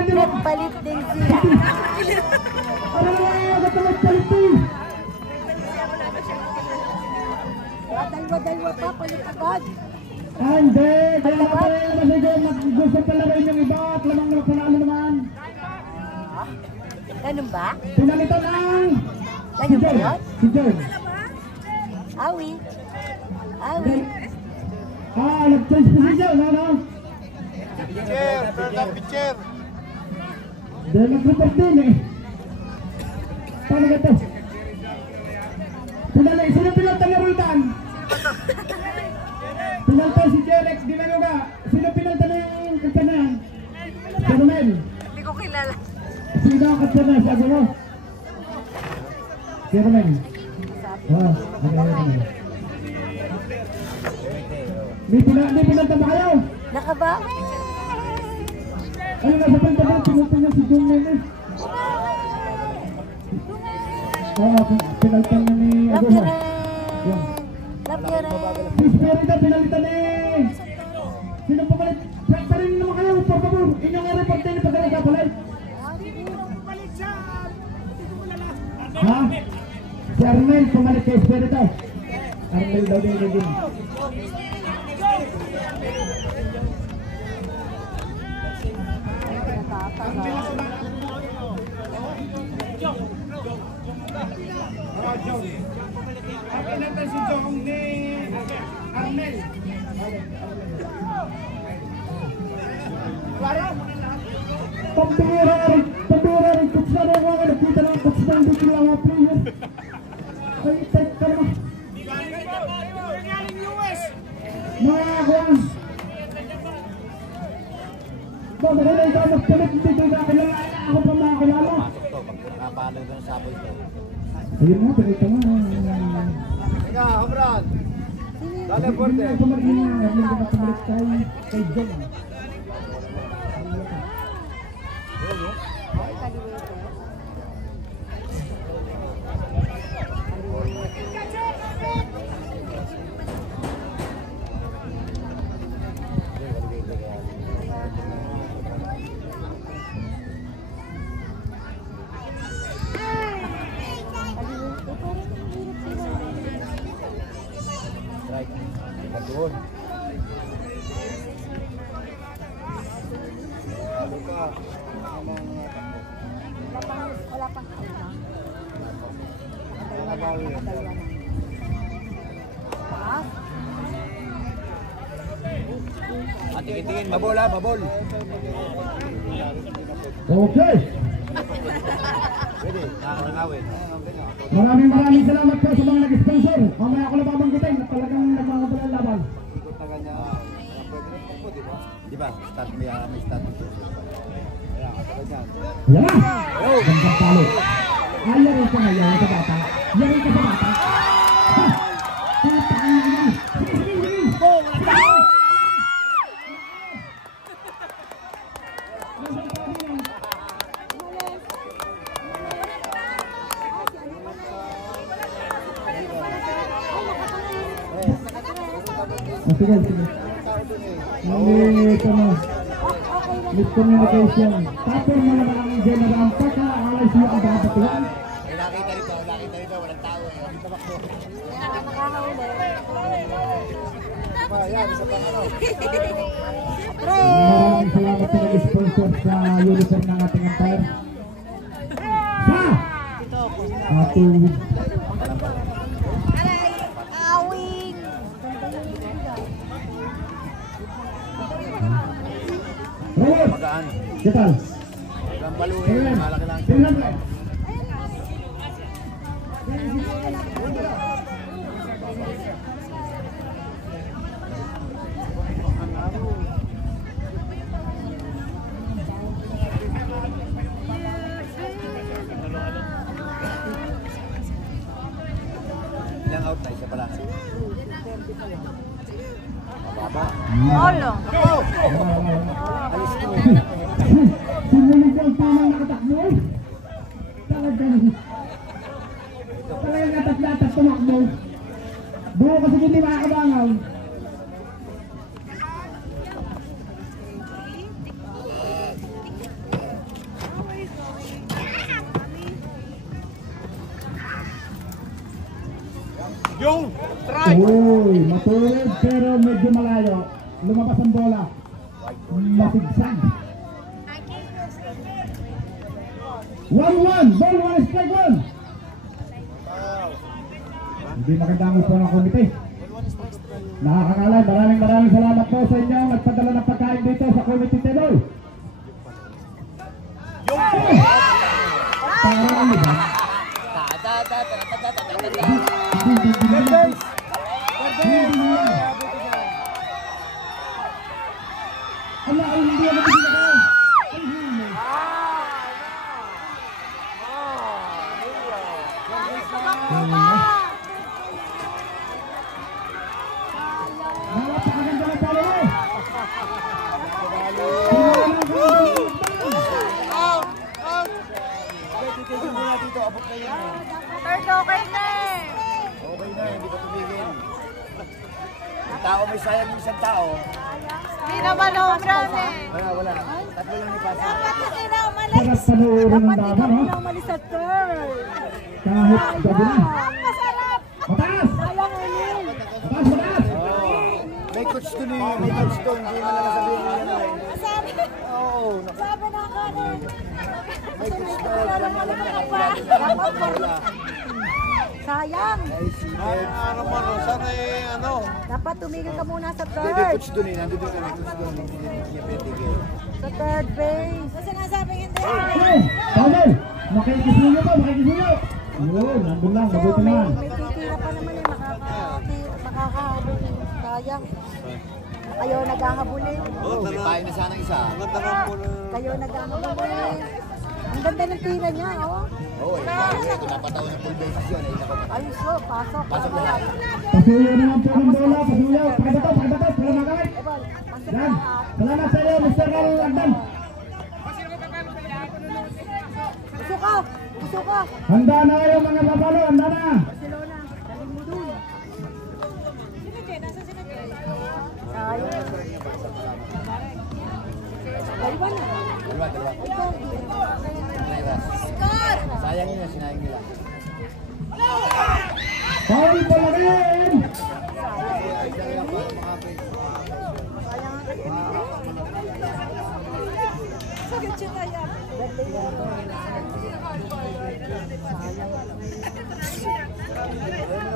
Nagpalit din sila. Ano naman yung katulad-palit eh? Dalawa-dalawa pa, palit agad. Hindi, kaya nga pala yung masigaw, gusto pala rin yung iba at lamang na panalo naman. Ganun ba? Pinalitan ang Ganun ba yun? si John. Awi. Awi. Nag-change position, ano? Pitcher, third up pitcher. Dahil nag-report din eh. Paano ba ito? Sino pinaltan na Roldan? Pinaltan si Jerek, di na nga. Sino pinaltan na yung kapitanan? Si Romel. Hindi ko kilala. Sino ang kapitanan? Sabi mo? Si Romel. Okay. May pinaltan ba kayo? Nakabawi. Ano nga sa pinaltan? Pinaltan niya si John Mene. Pinaltan niya ni Aguha. Lapiren. Si Spirita pinalitan eh. Sino pumalit? Parin naman kayo, por favor. Inyong reporter ni pagkakas kapalit. Ha? Si Armel pumalit kay Spirita. Armel daw din din. Pinalitan si Jong ni Armel. Pambira rin coach na rin mga nakita ng coach na hindi kila mga player. Ay, type ka naman. Mga kuwan. Ba, maganda ikaw magpalit, hindi ko kakilala. Ako pa mga kilala. Pasok to, pag nakapalo doon sa sapol to. Ayun mo, pinita mo. Teka, Hamran! Dale, Forte! Hindi ko makapalit kay John. Tingin-tingin, mabol ha, mabol. Okay. Pwede, nakakangawin. Maraming salamat po sa mga nag-sponsor. Mamaya ko na babanggitin na talagang nagmamabal ang laban. Ikot na kanya. Pwede na po, di ba? Di ba? Start may start dito. Ayan, katulad yan. Yan na! Gandang talo. Ayarin ko na yan sa bata. Yarin ka sa bata. Ha! Tataan na yan. Sige, sige, sige. Sige, sige. Ito na. Miscommunication. Tapos na naman ang general ang pagka-alay siya ang mga batuan. Nakita rito, walang tao eh. Ang tabak mo. Ayan, isa pang ano. Maraming salamat sa nag-sponsor sa uniform ng ating empire. Sa ating Awing! Robert! Magaan. Kital? Walang baluhin, malaki lang. Tingnan mo. Ilang out na, isa pala. Mababa. Olo! Alis ko. Sinulig ang tamang nakatakbo. Talagang natatlatat tumakbo. Buo kasi hindi makakabangaw. Yung try! Uy, matulog pero medyo malayo. Lumabas ang bola. Matigsag. 1-1, ball 1, strike 1. Hindi magandang upo ng komite. Nakakangalay, maraming salamat po sa inyo. Nagpadala ng pagkain dito sa committee table. Parang ano ba? Ala, ay hindi ako pinaka. Napakaganda ng talo eh. Third okay na eh! Okay na, hindi pa tumigil. Ang tao may sayang yung isang tao. Hindi naman home run eh! Wala. Tatlo lang ipasa. Dapat hindi na umalis! Sarap panuorin ng Dapat daban, hindi no? na umalis sa third! Kahit gabi na. Ang masarap! Mataas! Sayang ulit! Mataas, mataas! May coach doon eh. May coach doon. Hindi na lang sabihin mo yan eh. Sabi! Oo. Sabi na ako eh! May coach doon. Sayang! Ano mo, sana ano? Dapat tumigil ka muna sa May third! coach doon eh. Nandito na may coach doon. Hindi pwede. Sa third base! Kasi nasabing hindi! Ano? Paul! Makikisuyo ba? Makikisuyo! Yun, nandun lang. Mabuti naman. May titira pa naman eh, makakahabol eh. Sayang. Kayo naghahabulin. May payo na sana isa. Kayo naghahabulin. Ang ganda ng tira niya, oh. Oo eh. Ito napataw ng full bases yun. Ay, so, pasok. Pasok lahat. Pasuyo naman po ng bola. Pasuyo. Pakibato. Salamat. Pasok Yan. lahat. Salamat sa iyo, Mr. Carl Lagdan. Gusto ka! Gusto ka! Handa na kayo mga babalo. Handa na. Barcelona, galing mo dun. Sayang. Dalawa na. Dalawa. Ikaw, Score! Sayang yun. Sinayang nila. Paul Palarin. Mga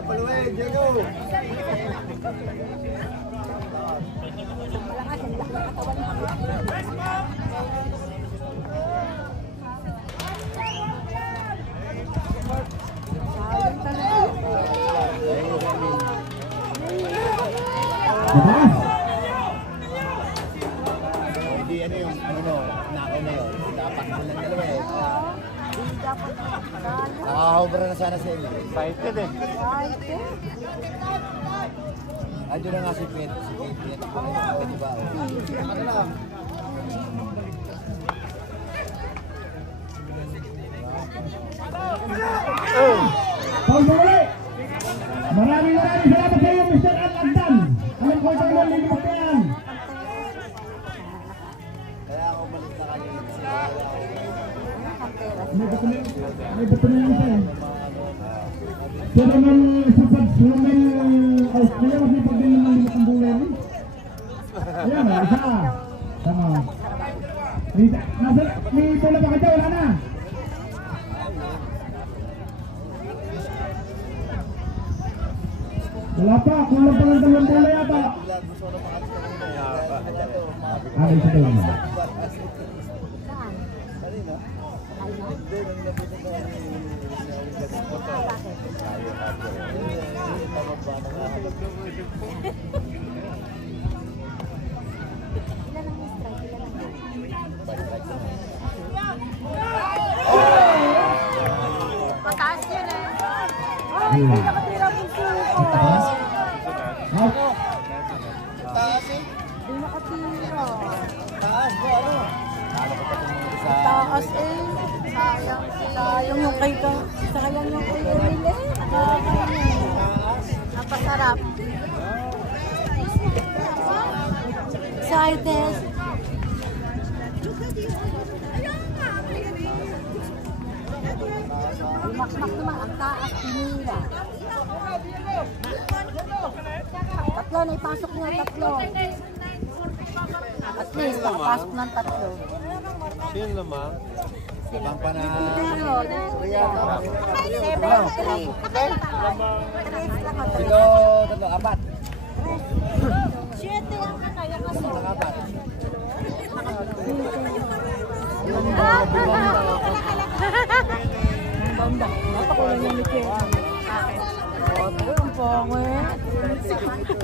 paluwe, Diego. Labas. Hindi ano yung nako na yun. Dapat mo lang dalawa eh. Nakahobra na sana sa inyo. Excited eh. Andiyo na nga si Pet. Si Pet. Ako di ba? Ano lang? Paul Muli. Maraming salamat sa iyo, Mr. Al-Agdan. Alam ko ito mo, lilimot na yan. Kaya ako umalis na kanina. May bato na yan siya. Pero naman sa pag-sumin, kaya masipag din naman limot ang bulan. Ayan, isa. Tama. May bola ba kayo? Wala na. Wala pa, kulang pa ng dalawang bola yata. Ay, isa tayo naman. Mataas yun eh. Ay, Nakatira po siya. taas. Out. Taas eh. Hindi nakatira. Taas ba ano? Kala ko pa tumulong sa... Taas eh. Sayang yung kay ka. Sayang yung kay Emile. Napasarap. Excited. Makmak naman ang taas nila. Tatlo na ipasok niya, tatlo. At least nakapasok ng tatlo. Sino naman? Pampa na... Pero, 7, 3. Ito, tatlo, apat. 7 ang kaya kasi. Apat. ang banda. Napakulang yung Mickey. Ang pangit.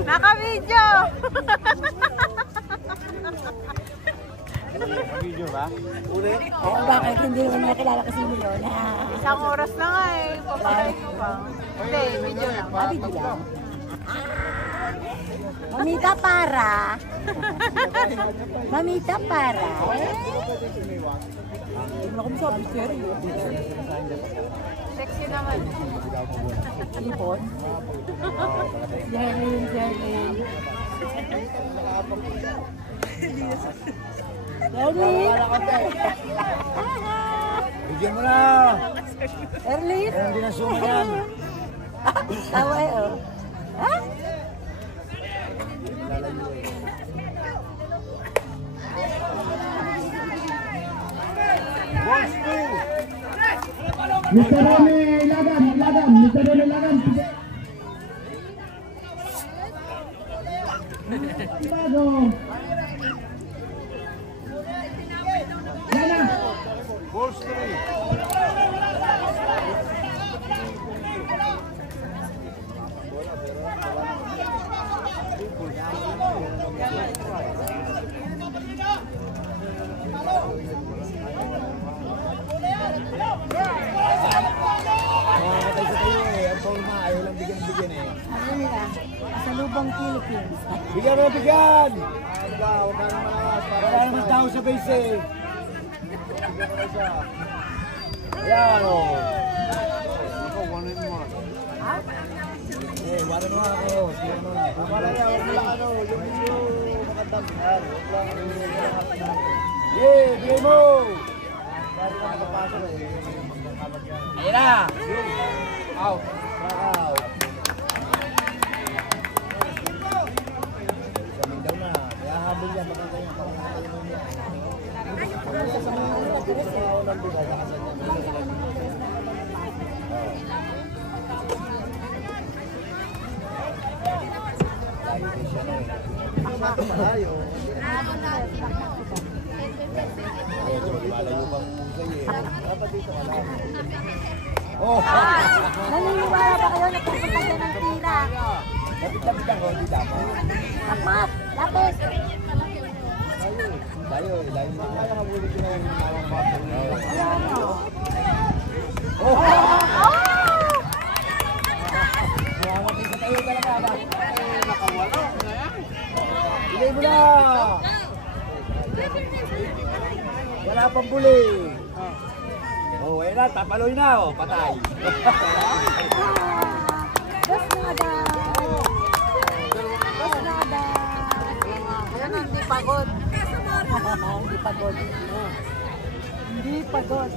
Naka-video! Video ba? Ulit. Oo, bakit hindi ko nakilala kasi ni Lola? Isang oras na nga eh. Papalay ko pa. Hindi, video lang. Sabi nila. Mamita para. Mamita para. Hindi mo ako masabi, seryo. Sexy naman. Lipon. Jerlyn, Jerlyn. Jerlyn. Bigyan mo na. Erlyn. Hindi na zoom yan. Tawa eh, oh. Ha? Mr. Rene Ilagan, Ilagan, Mr. Rene Ilagan. Bago. Yan na. Ball straight. Makakatay sa tayo eh. Ang Paul Ma, ayaw lang bigyan eh. Ano nila? Sa lubang Philippines. Bigyan mo, bigyan! Huwag ka naman malakas. Wala naman tao sa base eh. Bigyan mo na siya. Ayan o. Ako, 1-1. Eh, wala naman ako. Bigyan mo na. Wala niya, wala lang ano. Yung video, makatang. Huwag lang. Yeah, bigyan mo! Dahil ka nakapasok eh. Ayan na! Out. Out. Samin daw na. Kaya habol yan. Baka kayo parang kayo mo niya. ng bigay, nakasan niya. Layo din siya na eh. Malayo. Medyo malayo bang musay eh. Dapat dito ka lang. Oh! Naniniwala ba kayo na pupunta dyan ng tira? Lapit-lapit lang ko, di dapat. Takmat! Lapit! Layo eh, layo na. Kaya nabuli ko na yung nawang bato. Ayan o. Oh! Mawawatin sa tayo talaga ba? Nakawala. Bilay mo na! Wala pang buli. Oh, ayun na, tapaloy na oh, patay. Dos nada! Dos nada! Ayan o, hindi pagod. Hindi pagod. Hindi pagod.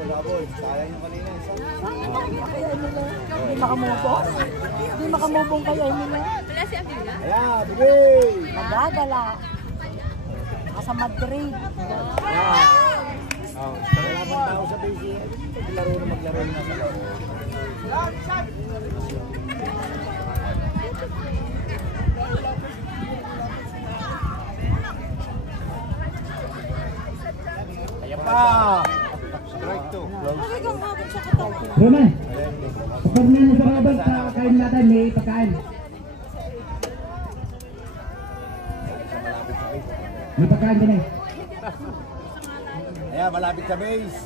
Wala boy, sayang yung kanina isa. Kaya nila. Hindi makamubong. Hindi makamubong kaya nila. Wala si Amila? Ayan, bigay! Nagagala. Nasa Madrid. Oh, wala pang tao sa base. Maglaro na maglaro na sa laro. Ayan pa! Strike 2. Talagang habang sa katawan. Roman, kapag na sa Robert, kakain natin, may pagkain. May pagkain din eh. Ayan, malapit sa base.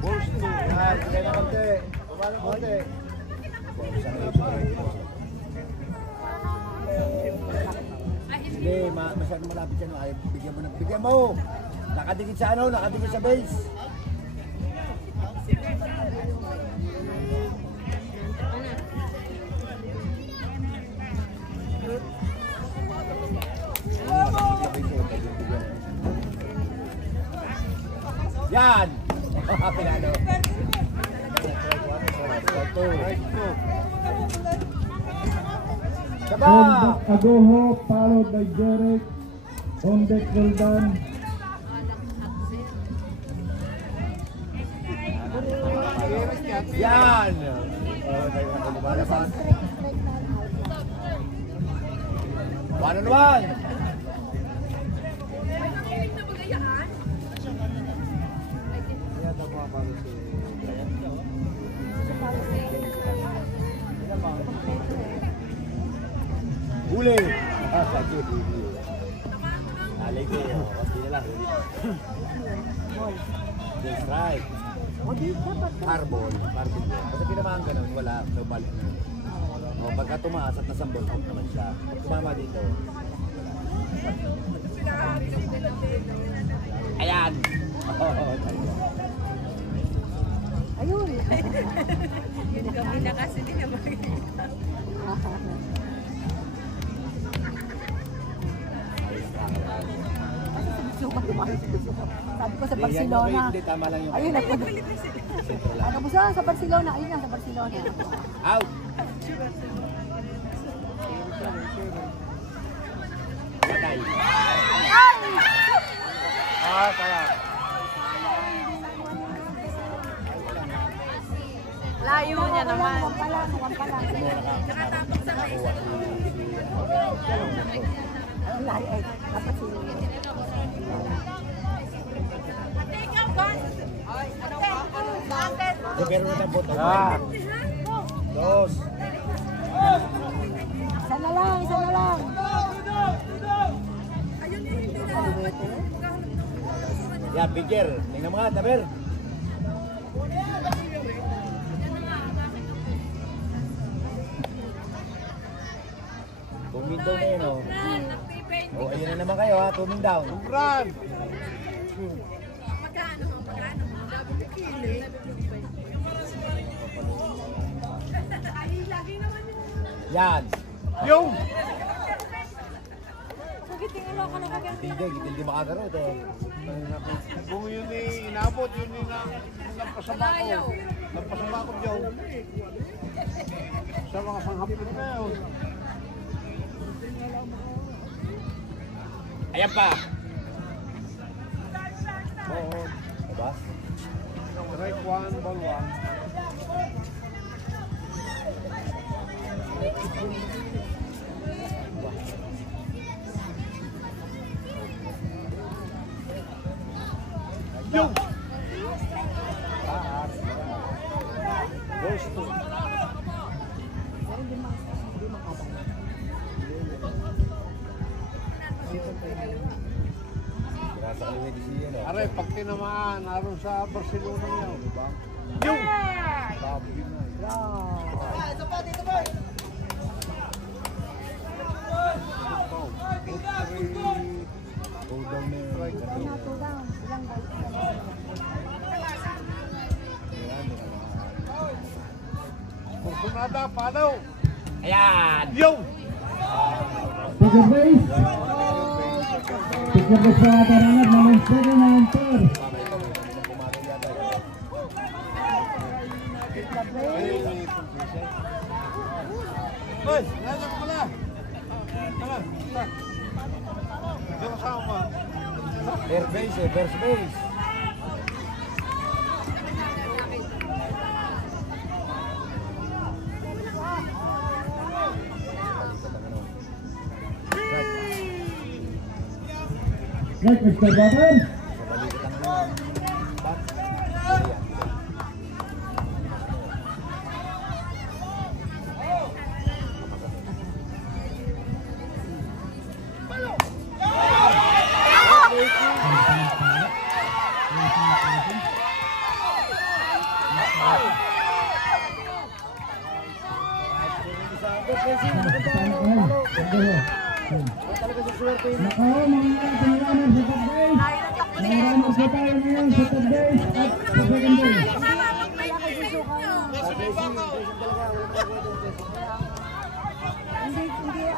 Balls 2. Ayan, kaya na konti. Pumala konti. Hindi, masyadong malapit yan. Ay, bigyan mo na. Bigyan mo! Nakadikit sa ano, nakadikit sa base. Yan! Pinalo. Saba! Ondek Agoho, followed by Jeric. Ondek Roldan. Yan! One on one! Huli! Alay ko, konti na lang. Good strike. Carbon, carbon. Basta pinamahan ganun, wala, no balik na. O, pagka tumaas at nasambol, out naman siya. Pag tumama dito, ayan! Ayun. Kami na kasi din na makikita. Sabi ko sa Barcelona. Hindi, tama lang yung Ayun, sentro lang. Ano mo sa Barcelona? Ayun na, sa Barcelona. Out! Patay. Ah, kaya. Layo niya naman. Huwag pa lang, huwag pa lang. Nakatapos sa may isa. Ang layo eh. Dapat sila. Pero na tayo botol. Ah. Dos. Isa na lang, isa na lang. Yan, bigger. Tingnan mo nga, taber. Tuming down na yun, oh. Oh, ayun na naman kayo, ha. Tuming down. Run! Magkano? Magkano? Double kilo. Yan. Yung! Hindi makagarot, eh. Kung yun inabot, yun nagpasama ko. Nagpasama ko, Joe. Sa mga panghapon na yun. Ayan pa. Oo. Diba? Strike 1, ball 1. Yo! Taas. Goes to. Nasa kaliway di siya, no? Aray, pag tinamaan, naroon sa Barcelona niya, di ba? Yo! Sabi na. Hold down na yun. Ayan, Fortunada, palaw! ayan. Yo! Second base. Second base sa Tarangat, naman second na enter. Boy, nandiyan pala! Tara, tara. Diyan kasama. First base eh, first base. Right, Mr. Button. Nako, mga ating runner sa third base. Mga runners na tayo ngayon sa third base at sa second base.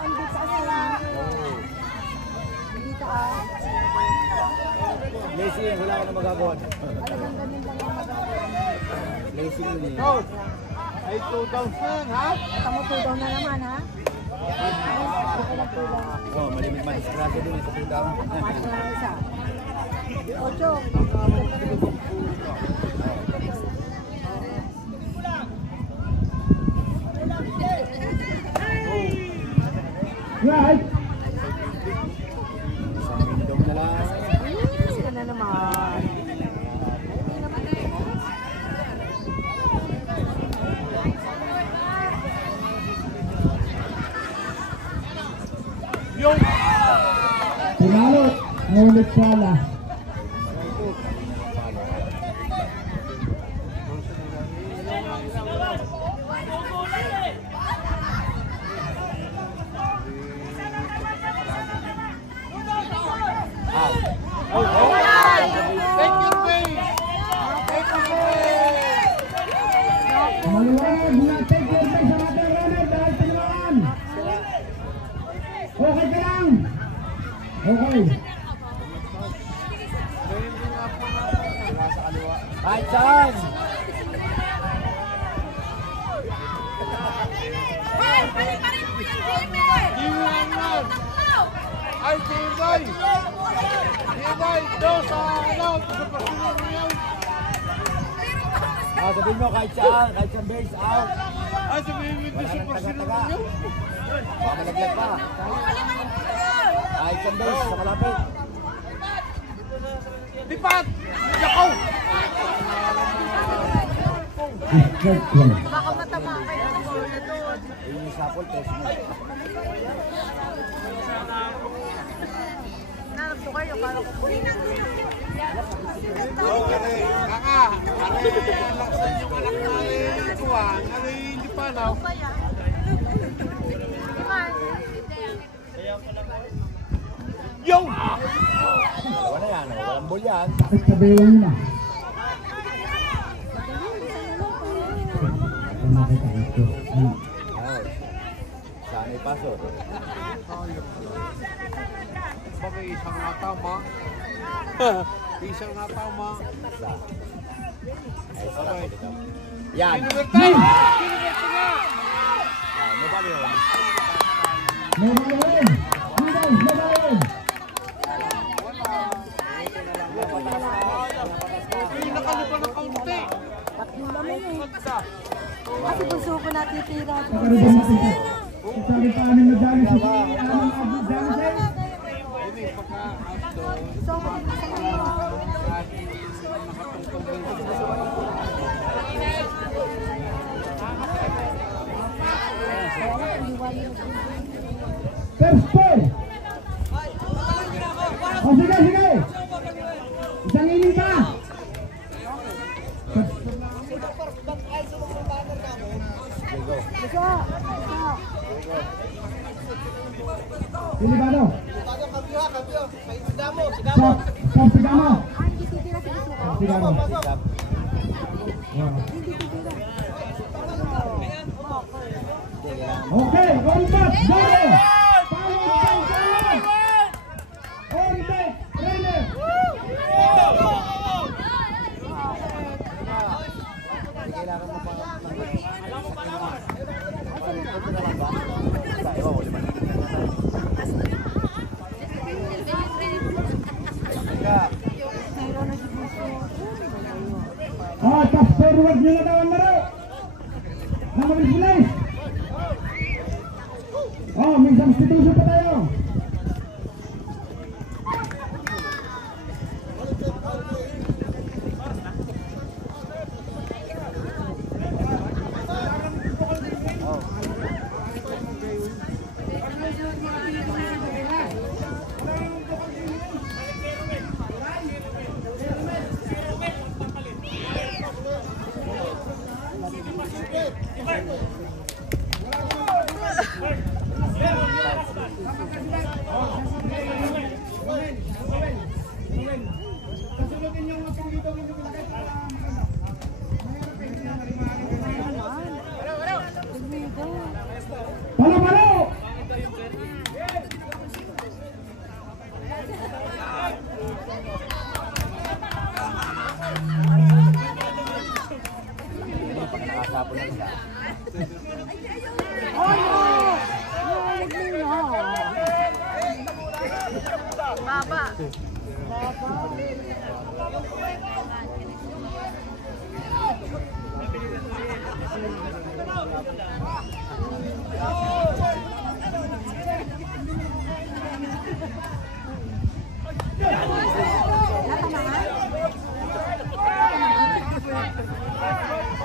Hindi taas lang. Hindi taas. Lazy, wala ka na magagawa. Talagang ganun lang ang magagawa. Lazy yun eh. Coach, ay 2 downs na yan, ha? Kamutudaw na naman, ha? Okay lang po lang. Oh, malimit madisgrasya din eh sa tutang. Mas na isa. Ocho. Right. Isang minuto mo na lang. Sila na naman. Yo! Pinalo. Ngulit pala. Second base! Second base! Maliwanag na take your base ang ating runner dahil tinamaan. Okay ka lang. Okay. Kahit saan! Iwanan! Ay, Tibay! Tibay, dos sa ano, sa Barcelona yan. Sabihin mo kahit saan base out. Ay, sabihin mo ito sa Barcelona yan. Baka malaglag pa. Kahit saan base, sa malapit. Lipat! Yakaw! Strike one. Baka matama kayo ng bola doon. Yung sapol, test mo. Nanap ko kayo para kukunin ang Kaka, laksan yung anak na ikuhan. Hindi pa na. Yo! Wala yan, walang ball yan. At sabihin nyo na. Nakita ito. Out. Saan ay pasok? Bagay isang natama. Isang natama. Isa. Ay, isa. Yan. Sinibertay! Sinibertay nga! si Bunso ko natitira. Pagkariban natin ito. Sabi pa amin na dami si Anong Abu Dami So, sa kanila. First ball. O sige, sige. Isang inning pa. Pilibado. Stop Sigamo. Hindi titira si Bunso ko. Sigamo. Okay, on back, ball. On back, trainer. Pass forward nyo na daw ang laro. Na mabilis-bilis. May substitution pa tayo. Palo-palo!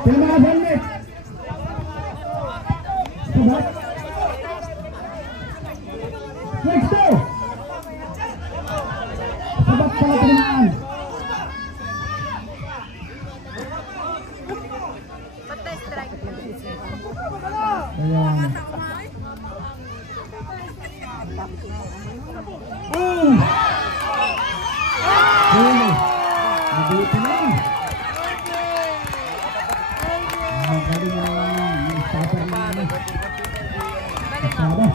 Pinamahasan net. Sabat. Next to. Sabat pala tinamaan. Ayan. Mabuti lang. Magaling yung stopper na kasama.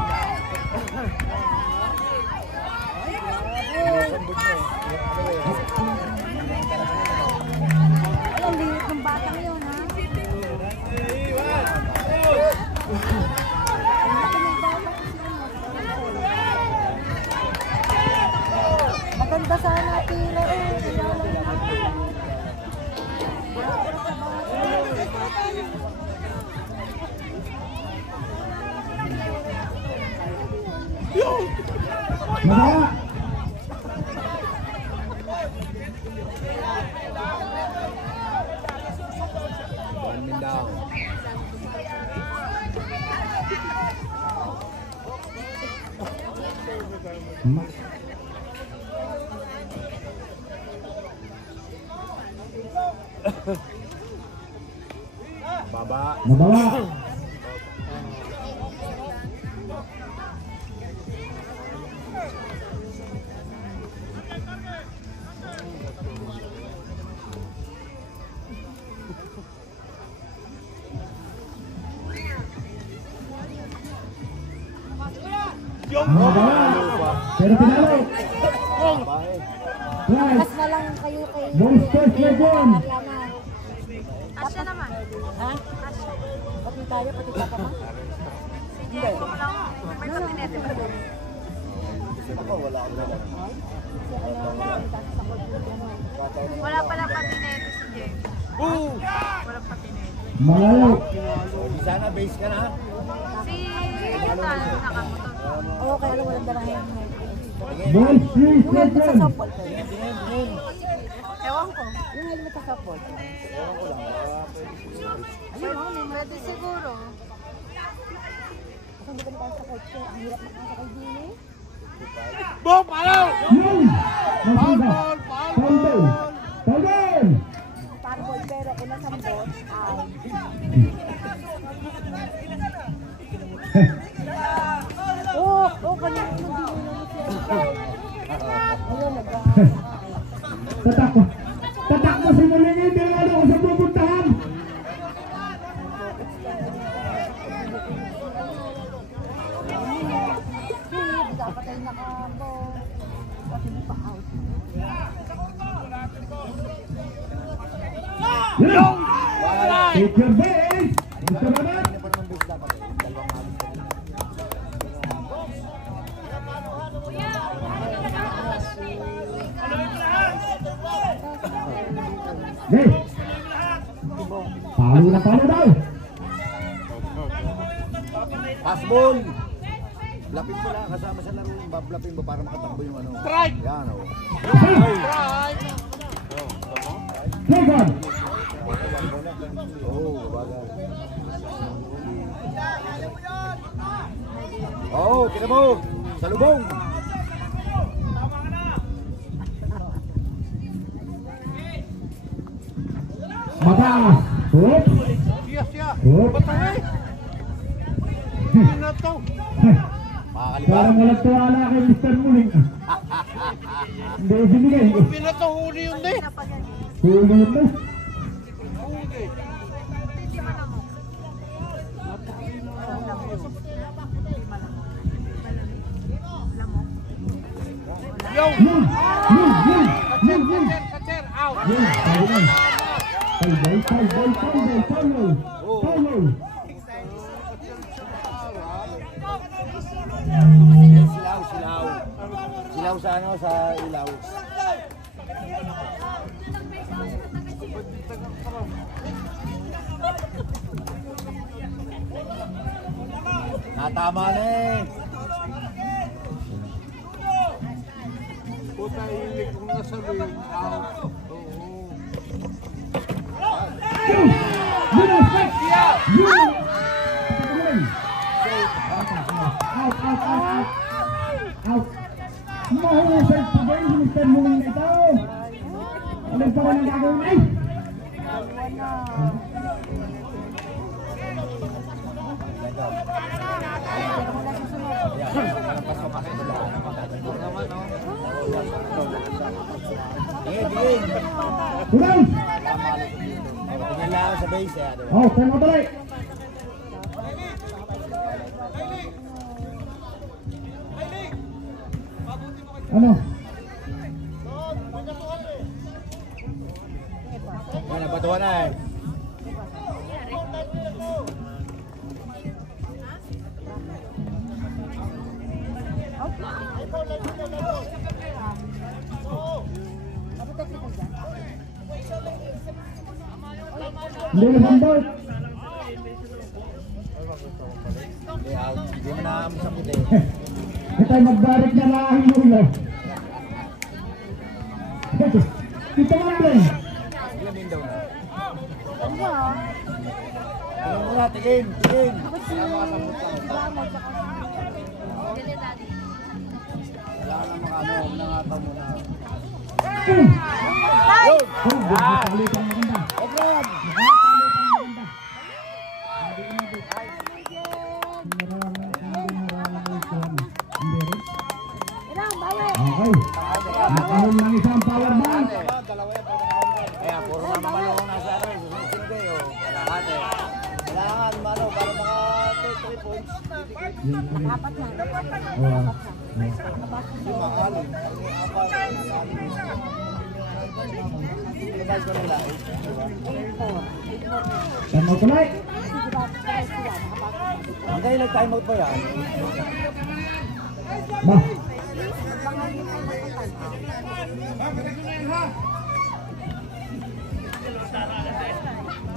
Ang liit ng batang yun, ha? Maganda sana tira eh. Magawa. Baba. Mabawa. Mabawa. Pero pinalo. Right. Mas na lang kayo kay... Monsters Legion. Asya naman. Ha? Asya. Pati tayo, pati papa mo? Hindi. May patinete ba doon? Wala pala patinete si Jen. Wala patinete. Malayo. Sana base ka na. Si nakamotor. Oo, kaya lang walang dalang helmet. Boys, please, Yung helmet sa listen. softball. Ewan ko. Yung helmet sa softball. Pwede siguro. Kasi hindi kami kaya sa kotse. Ang hirap makasakay din eh. Boom! Palaw! Yun! Nasuga. Foul. Foul. Parang ball pero kung nasambot, ay. Oo, kanina yung hindi mo siya. Ayun, Tatak. Tatak mo si Mulingi. Pero ano ko sa pupuntahan? dapat ay nakabo. Kasi hindi pa out. Yan! Take your base! Gusto mo na? Hey! Palo na palo daw! Fastball! Lapin mo lang, kasama sa laro yung bablapin mo para makatakbo yung ano. Strike! Yan o. Strike! Take on! Oo, bagay. Oo, tina mo! Sa lubong! Mataas! Oops! Yes, yeah! Oops! Batay! Hindi na to! Makakaliba. Parang walang tuwala kay Mr. Muling. Hindi binigay. Pinatahuli yun eh! Huli yun na. Huli! Yo! Yun! Yun! Kacher! Out! Yun! Sabi na. Foul. Silaw. Silaw sa ano, sa ilaw. Natama na eh. Puta ilig kong nasabi. Out! Oo! Yun! Out! Mahusay pa ba yung Mr. Muling na ito? Ano pa walang gagawin ay? Tingin. Tuloy! Tingin lang sa base eh. Oh, tayo mo tuloy! Ano? Yan, nabatuhan na eh. Hindi na sambot! Hindi out. Hindi mo na masakit eh. Ito ay magbarik na lang ang ulo. Ito mo lang. Ilamin daw na. Ano ba? Tingin mo na, tingin. Bakit si Drama tsaka Wala ka na makano, nangataw mo na. Yun! Palitan maganda. Obran! Ilang, bawi! Okay. Nakahon lang isang power bank. Kaya, puro mga malong nasa ano eh. Susunod eh, oh. Kalahati. Kailangan, para maka 3 points. Apat na. Makalin. Labas ko ng lahat. Tama tuloy. Hanggang nag-time out ba yan? Ba.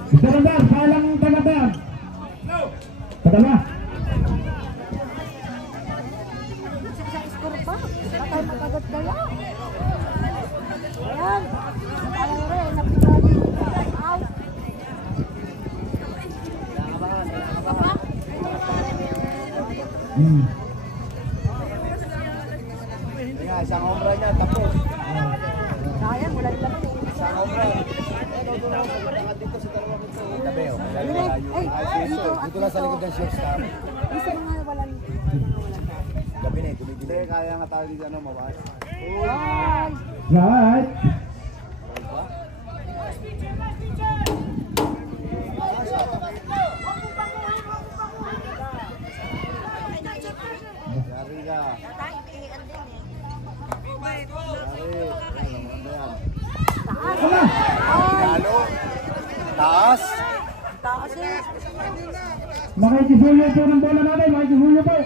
Mr. Randar, salang tagadan. Padala. Sa score pa. Patay makagat dala. Ayan. Alam mo rin, napitali. Out. Kaya isang obra niya, tapos. Sayang, wala lang. Isang obra. Dito sa dalawa ko ito. Tabi, oh. Dito lang sa likod ng shortstop. Isa na nga walang. Gabi na, tumigil. Hindi, kaya nga tayo dito, ano, mawas. Ay. Right. Yari ka. Wala. Lalo. Taas. Taas eh. Makikisuyo po ng bola natin. Makikisuyo po.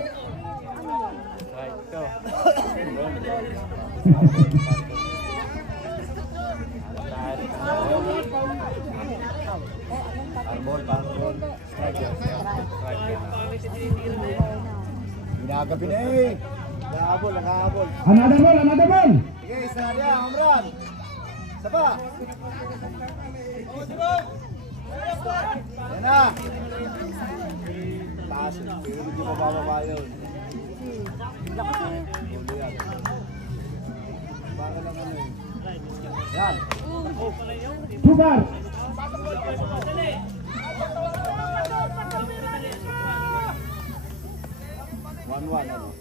Arbol, parbol. Ginagabi na eh. Nakahabol, nakahabol. Another ball, another ball. Sige, isa na rin, home run. Saba. Yan na. Taas, pero hindi mabababa yun. Huli yan. Baka lang ano eh. Yan. Super. 1-1 ano?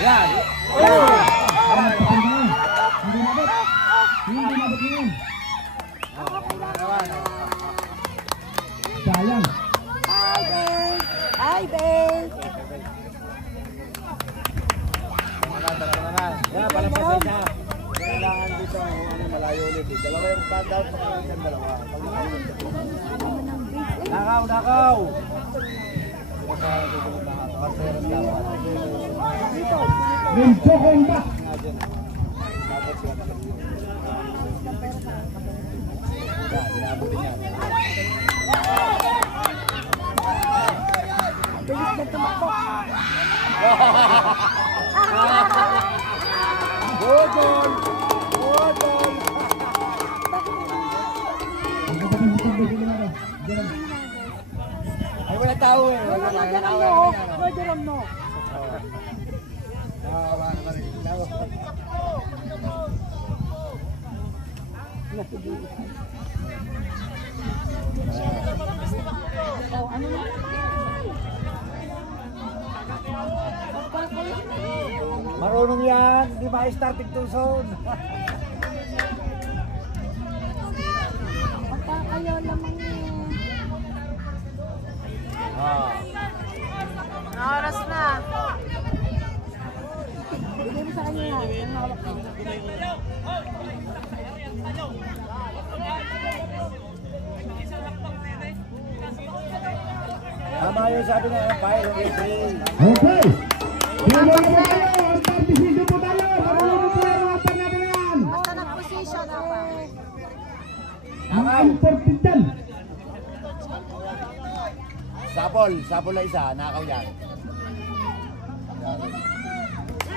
Yan! Hindi nabot yun. Sayang. Hi, Ben. Hi, Ben. Yan, palampasay siya. Kailangan dito ano, malayo ulit. Dalawa yung stand out pa yung dalawa. Nakaw, nakaw! Rincho Honda. Bilis na tumakbo. Bodol! Bodol! Ay, wala tao eh. Wala Nagaram mo. Nagaram mo. Oh, ano na? Marunong yan. Di ba starting to zone? Magkakayo naman eh. Oras na. Bigay mo sa kanya yan. Ang hawak mo. Tama yung sabi ng umpire, referee. Okay. Kaya mo na tayo. Ang partisisyo po tayo. Marunong po yung apan natin yan. Basta nag-position ako. Ang important dyan. Sapol, sapol na isa, nakaw yan.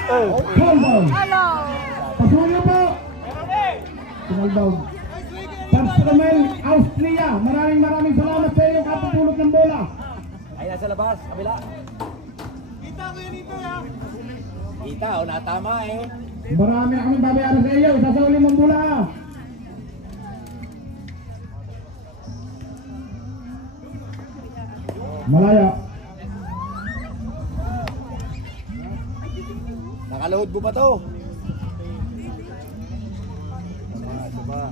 Hold down. Hello! Pasuyo po. Hold down. Pasramel, Austria. Maraming salamat sa iyo kapatulog ng bola. Ay, nasa labas, kabila. Kita ko yun ito ya. Kita, o natama eh. Marami na kami babayaran sa iyo. Sasauli mong bola. Malaya. Nakaload mo ba to? Saba.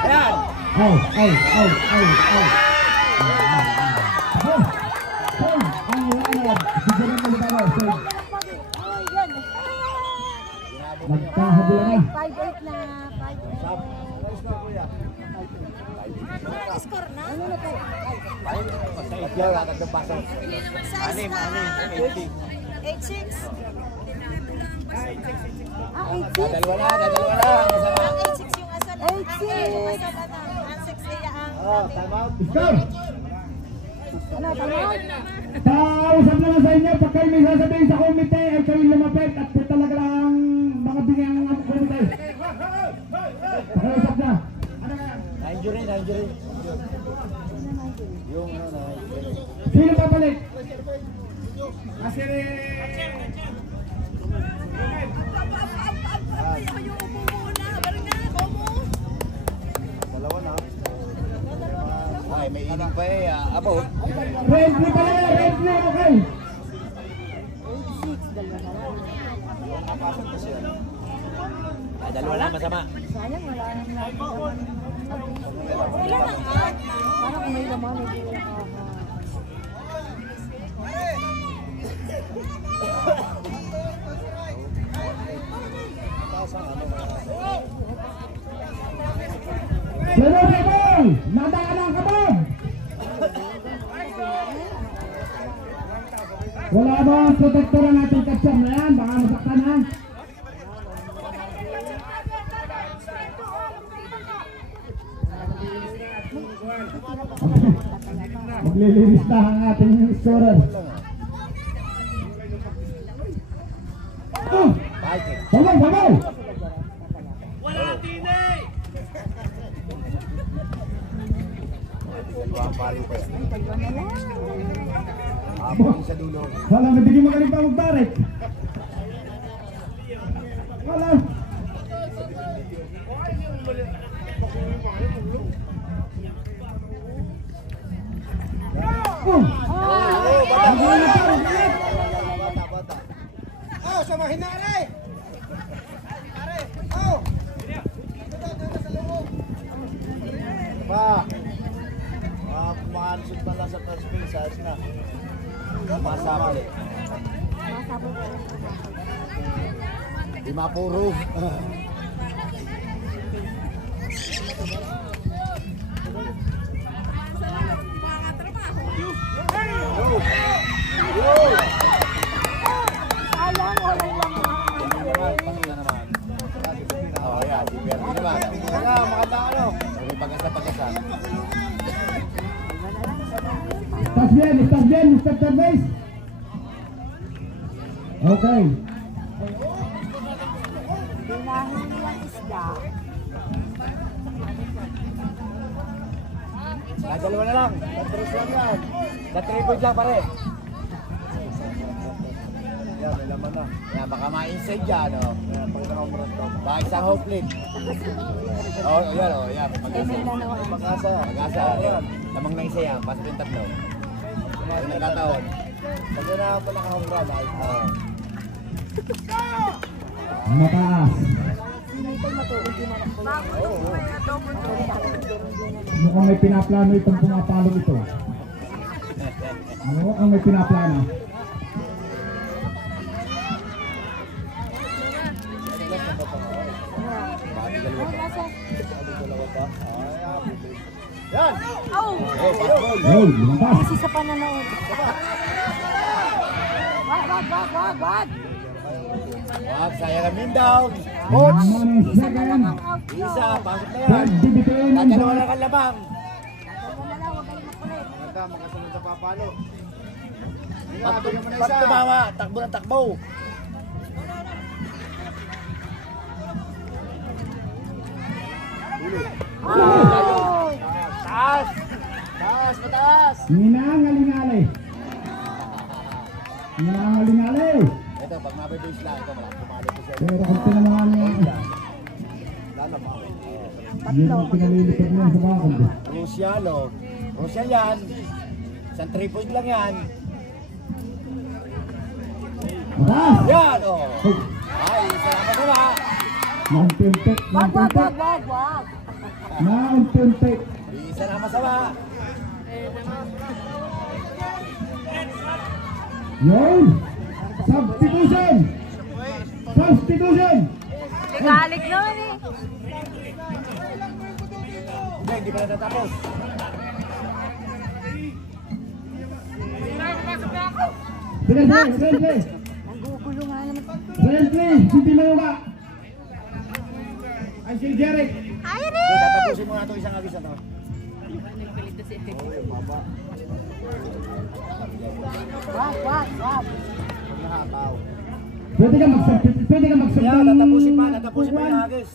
Ayan! Out. Ang lineup. Sigurang malibaro. 5-8 na. 5-8. Sab. Ano score kuya? Score na? Ano na po? Yan, agad ng paso. Anim. 8-6. Ah, 8-6. Dalawa na. Masama. 8-6 yung asal. 8-6. Ang 6 kaya ang... Oh, time out. Score! Ano, tama? Pausap naman sa inyo, pag kayo may sasabihin sa komite, ay kayo lumapit at talaga lang mga bingang ng komite. Pakiusap na. Na-injury. Yung ano, Sino papalit? dalawa na. Ay, may ining pa eh. Abo. Red blue pala, red blue, okay. 8-6. Dalawa na lang. Napasok kasi yan. Ay, dalawa na, masama. Sayang, wala nang laman. Wala na nga. Paano kung may laman, hindi wala ka. Lalo, nadaan ang kabog. Wala ba ang protector ang ating catcher na yan? Baka masaktan ha? Maglilinis na ang ating scorer. Oh! Babay! Dalawang palo pa yan. Abang sa dulo. Wala, nabigyan magaling pa magbarik. Wala. Oh! Bata. Oh, sama hinare! Oh! Pa! Makansod man lang sa first base, ayos na. Masama ulit. Di mapuro. Sayang, walang laman. Oh, yeah, si Bernie naman. Kaya, makanda ano? May pagkasa-pagkasan. Estás bien, Mr. Cervez? Okay. Pinahin nilang isda. Dalawa na lang. Tatros lang yan. Sa 3 point lang pare. Yan, may laman na. Yan, baka ma-inside dyan, o. Yan, baka isang whole plate. Oo, yan, o. Yan, pag-asa. Pag-asa. Yan. Lamang na isa yan. Pasok yung tatlo. Yan, nagkataon. Kasi na pa naka-home run, ay. Oo. Mataas. Mukhang may pinaplano itong pumapalong ito. Mukhang may pinaplano. Yan! Oh! Hey, lumabas. Kasi sa pananood. Wag! Wag, sayang ang Mindaw. Coach! Isa na lang ang out nyo. Isa, pasok na yan. Pagdibitin ng Dadalawa lang ang labang. Dalawa na lang, wag kayong makulit. Maganda, makasunod sa papalo. Pag tumawa, takbo ng takbo. Oh! Taas! Taas, mataas! Ninangalingali. Ninangalingali. Ito, pag mabibase lang, ito malaki pumalo ko siya. Pero kung tinamaan niya, Lalama. yun ang pinalilipad niya sa bakod. Crucial, oh. Crucial yan. Isang 3 point lang yan. Mataas! Yan, oh. Ay, salamat naman. Naunti-unti. Wag! Naunti-unti. Isa na masama. Yun! Substitution! Substitution! Nagalit naman eh. Hindi pa natatapos. Friendly. Nanggugulo nga naman. Friendly. Hindi Mayuga. Ay si Jeric. Ayun So, eh! tatapusin mo nga ito isang agis na to. Wag. Nakakaw. Pwede ka magsabdol. Yan, tatapusin pa yung hagis.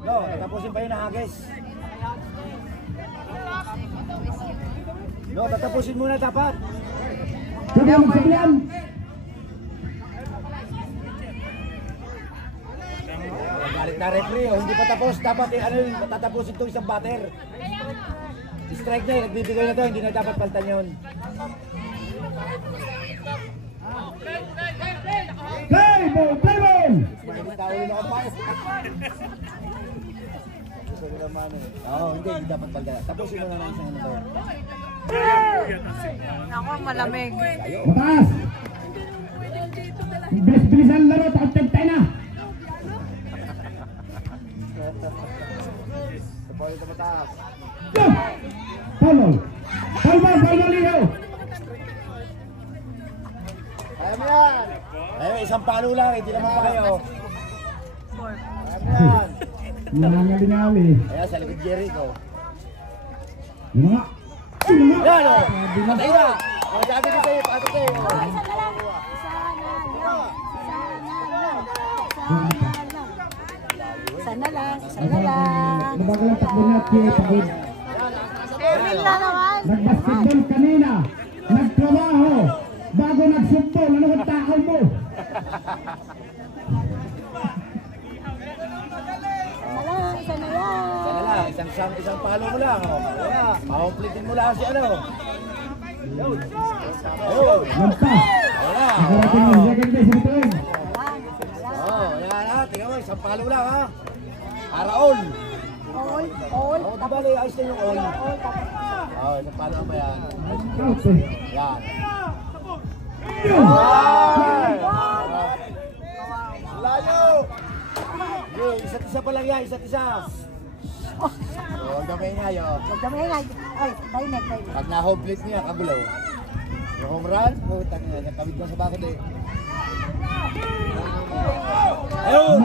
No, tatapusin pa yung hagis. No, tatapusin muna dapat. Pwede ka magsabdol. Galit na referee, oh. Hindi pa tapos. Dapat tatapusin itong isang batter. Strike na, nagbibigay na to. Hindi na dapat paltan yun. Play ball. Tawin ako pa. Gusto nyo naman eh. Oo, hindi dapat paltan. Tapusin mo na lang isang ano to. Ako, malamig. Mataas. Bilis-bilisan laro. Takot tagtay na. Sabay ito mataas. Go! Foul ball, Leo. Kaya mo yan! Ayun, isang palo lang, hindi naman pa kayo. Kaya mo yan! Nangalingawi. Ayan, sa likod Jericho. Yun nga. Yan o! Patay na! O, sabi ko sa'yo, patok sa'yo. Sana lang. Nabagal ang takbo niya at kaya pagod. Emil na naman. Nag-basketball kanina. Nagtrabaho. Bago nag-football. Ano ang takaw mo? Sana lang. Sana lang, isang palo mo lang. Kaya, makumplitin mo lang si ano. Ayun! Lampas. Wala! Nakarating ng second base ito yun. Oo, yan ha. Tingnan mo, isang palo lang ha. Para all. All. Oo, di ba ayos na yung all? Oo, isang palo lang ba yan? Out eh. Yan. Yun! Layo! Okay, isa't isa pa lang yan, isa't isa. Huwag gamay nga yun. Huwag kami ingay. Ay, dainek. Pag na-home plate niya, kagulaw. Yung home run, putang niya, nakawid na sa bakod eh. Ayun!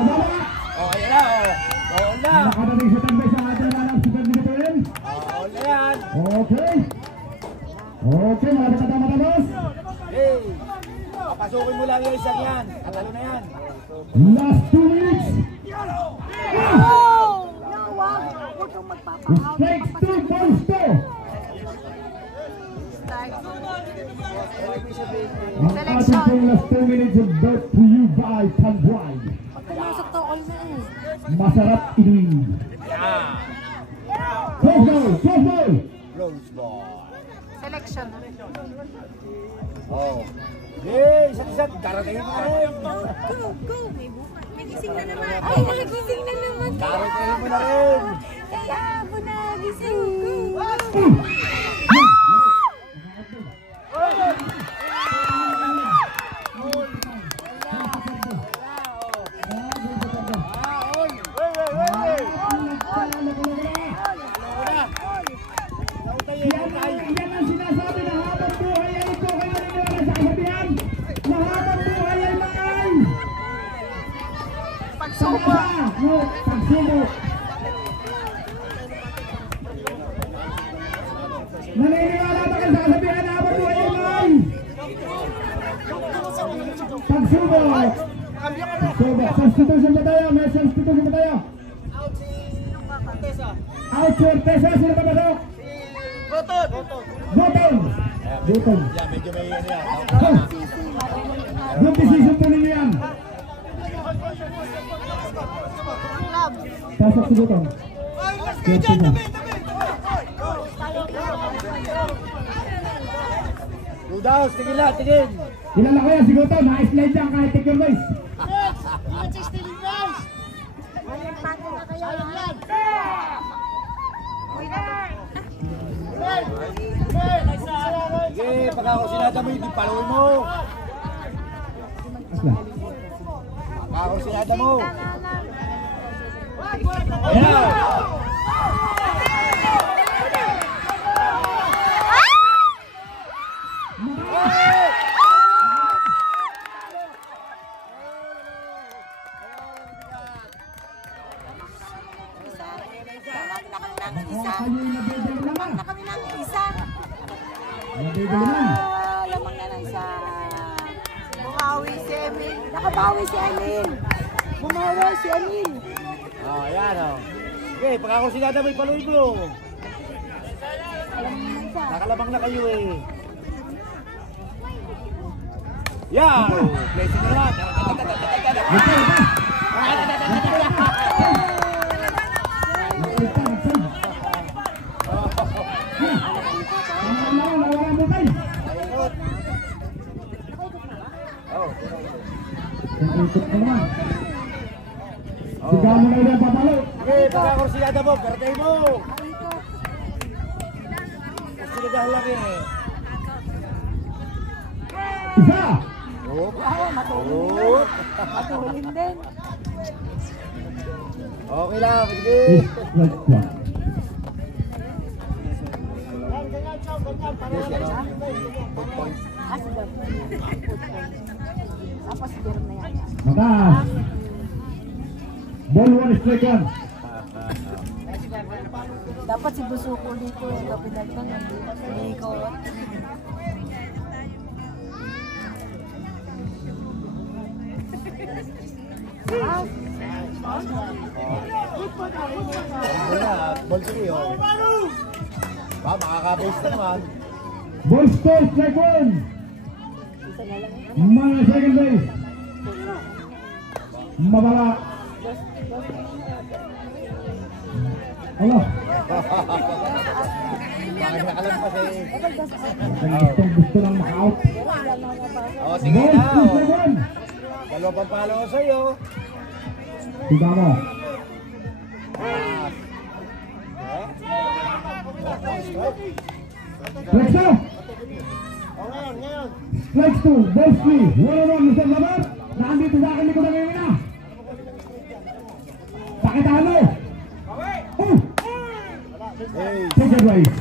Oh, ayan na, oh. Oo na. Nakarating sa tambay sa ating lalang super dito yun. Oo na yan. Okay. Okay, mga matapos. Hey! Papasukin mo lang yung isang yan. Katalo na yan. Last 2 minutes. Huwag kang magpapakaw. Strikes 2 balls to. Ang ating pong last 2 minutes is brought to you by Tanduay. Pumasok to all na eh. Masarap inumin. Close ball. Rose ball. Selection. Oh. Hey, isa't-isa. Darating mo na rin. Go. May gising na naman. Ay, nagising na naman. Darating mo na rin. Kaya ako nagising. Yan ang sinasabi na habang buhay ay ito kayo naniniwala sa kasabihan na habang buhay ay maay. Pagsubo. Naniniwala ba kayo sa kasabihan na habang buhay ay maay? Pagsubo. Substitution ba tayo? May substitution ba tayo? Out si Ortesa. Sino ba ba? Bottom! Yan, medyo may yan yan. Good decision po ninyo yan. Pasok si Bottom. Two downs, tingin lang, tingin. Kilala ko yan si Bottom. Na-slide yan kahit take your voice. Sige, pag ako sinada mo, hindi paluin mo. Asla. Pag ako sinada mo. Ayan. Lamang na kami ng isa. Kayo nabibili Lamang na. na kami ng isa. Nabibili na. Lamang na ng isa. Bumawi si Emil. Nakabawi si Emil. Bumawi si Emil. Oh, ayan oh. Okay, pagkakong sinada mo ipaluin mo. Nakalabang na kayo eh. Yan! Blessing na naman. Nawala mo kayo. Oh. Ang ikot mo naman. Sigaw mo na yung papalo. Okay, pagkakong sinada mo, karatay mo. Sinadahan lang eh. Isa. Oh. Wow, matulin din. Oh. Matulin din. Okay lang, sige. Strike one. Ah, sige. Tapos siguro na yan. Mataas. Ball one, strike one. Dapat si Busuko dito yung kapital ko. Hindi ko. Wala, ball 3 oh. Ba, makaka-base naman. Ball two, strike one. Mga second base. Mabala. Alo. Alam pa eh. Gusto lang maka-out. Oh, sige Ball na. two, Oh. strike one. Dalawa pang palo ko sa'yo. Tiga mo. Strike two. Oh, ngayon. Strike two, ball three. Wala Mr. Labar. Nandito sa akin, hindi ko nangingin na. Pakitaan mo. Oh! Hey. Second base.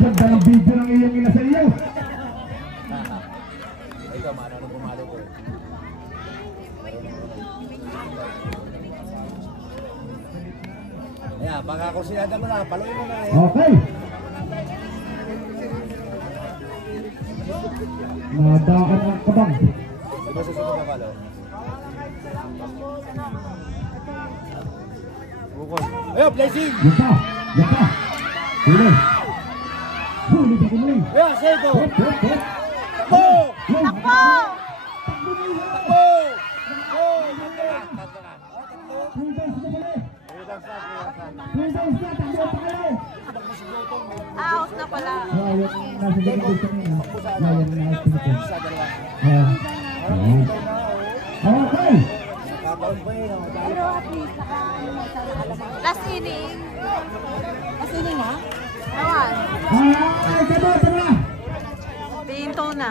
Ganda ng video ng iyong ina sa iyo. Ikaw, maano nung pumalo ko. Ayan, pagkakong sinada mo na, paluin mo na eh. Okay. Nadaan ang kabang. Di ba susunod na palo? Bukol. Ayun, blessing! Yan pa. Yan pa. Huli. Huli ka kumuling. Ayun, sego! Hop, hop, hop. Takbo! Takbo! Takbo! Oh, Three downs na pala. Three downs na. Takbo pa kayo. Out na pala. Ayan, nasa second base kanina. Ayan, nasa second base. Sa dalawa. Ayan. Okay. Kataon pa eh. Pero at least naka-alamang. Last inning. Kasi yun na. Awan. Ay, kabo, tara. Pinto na.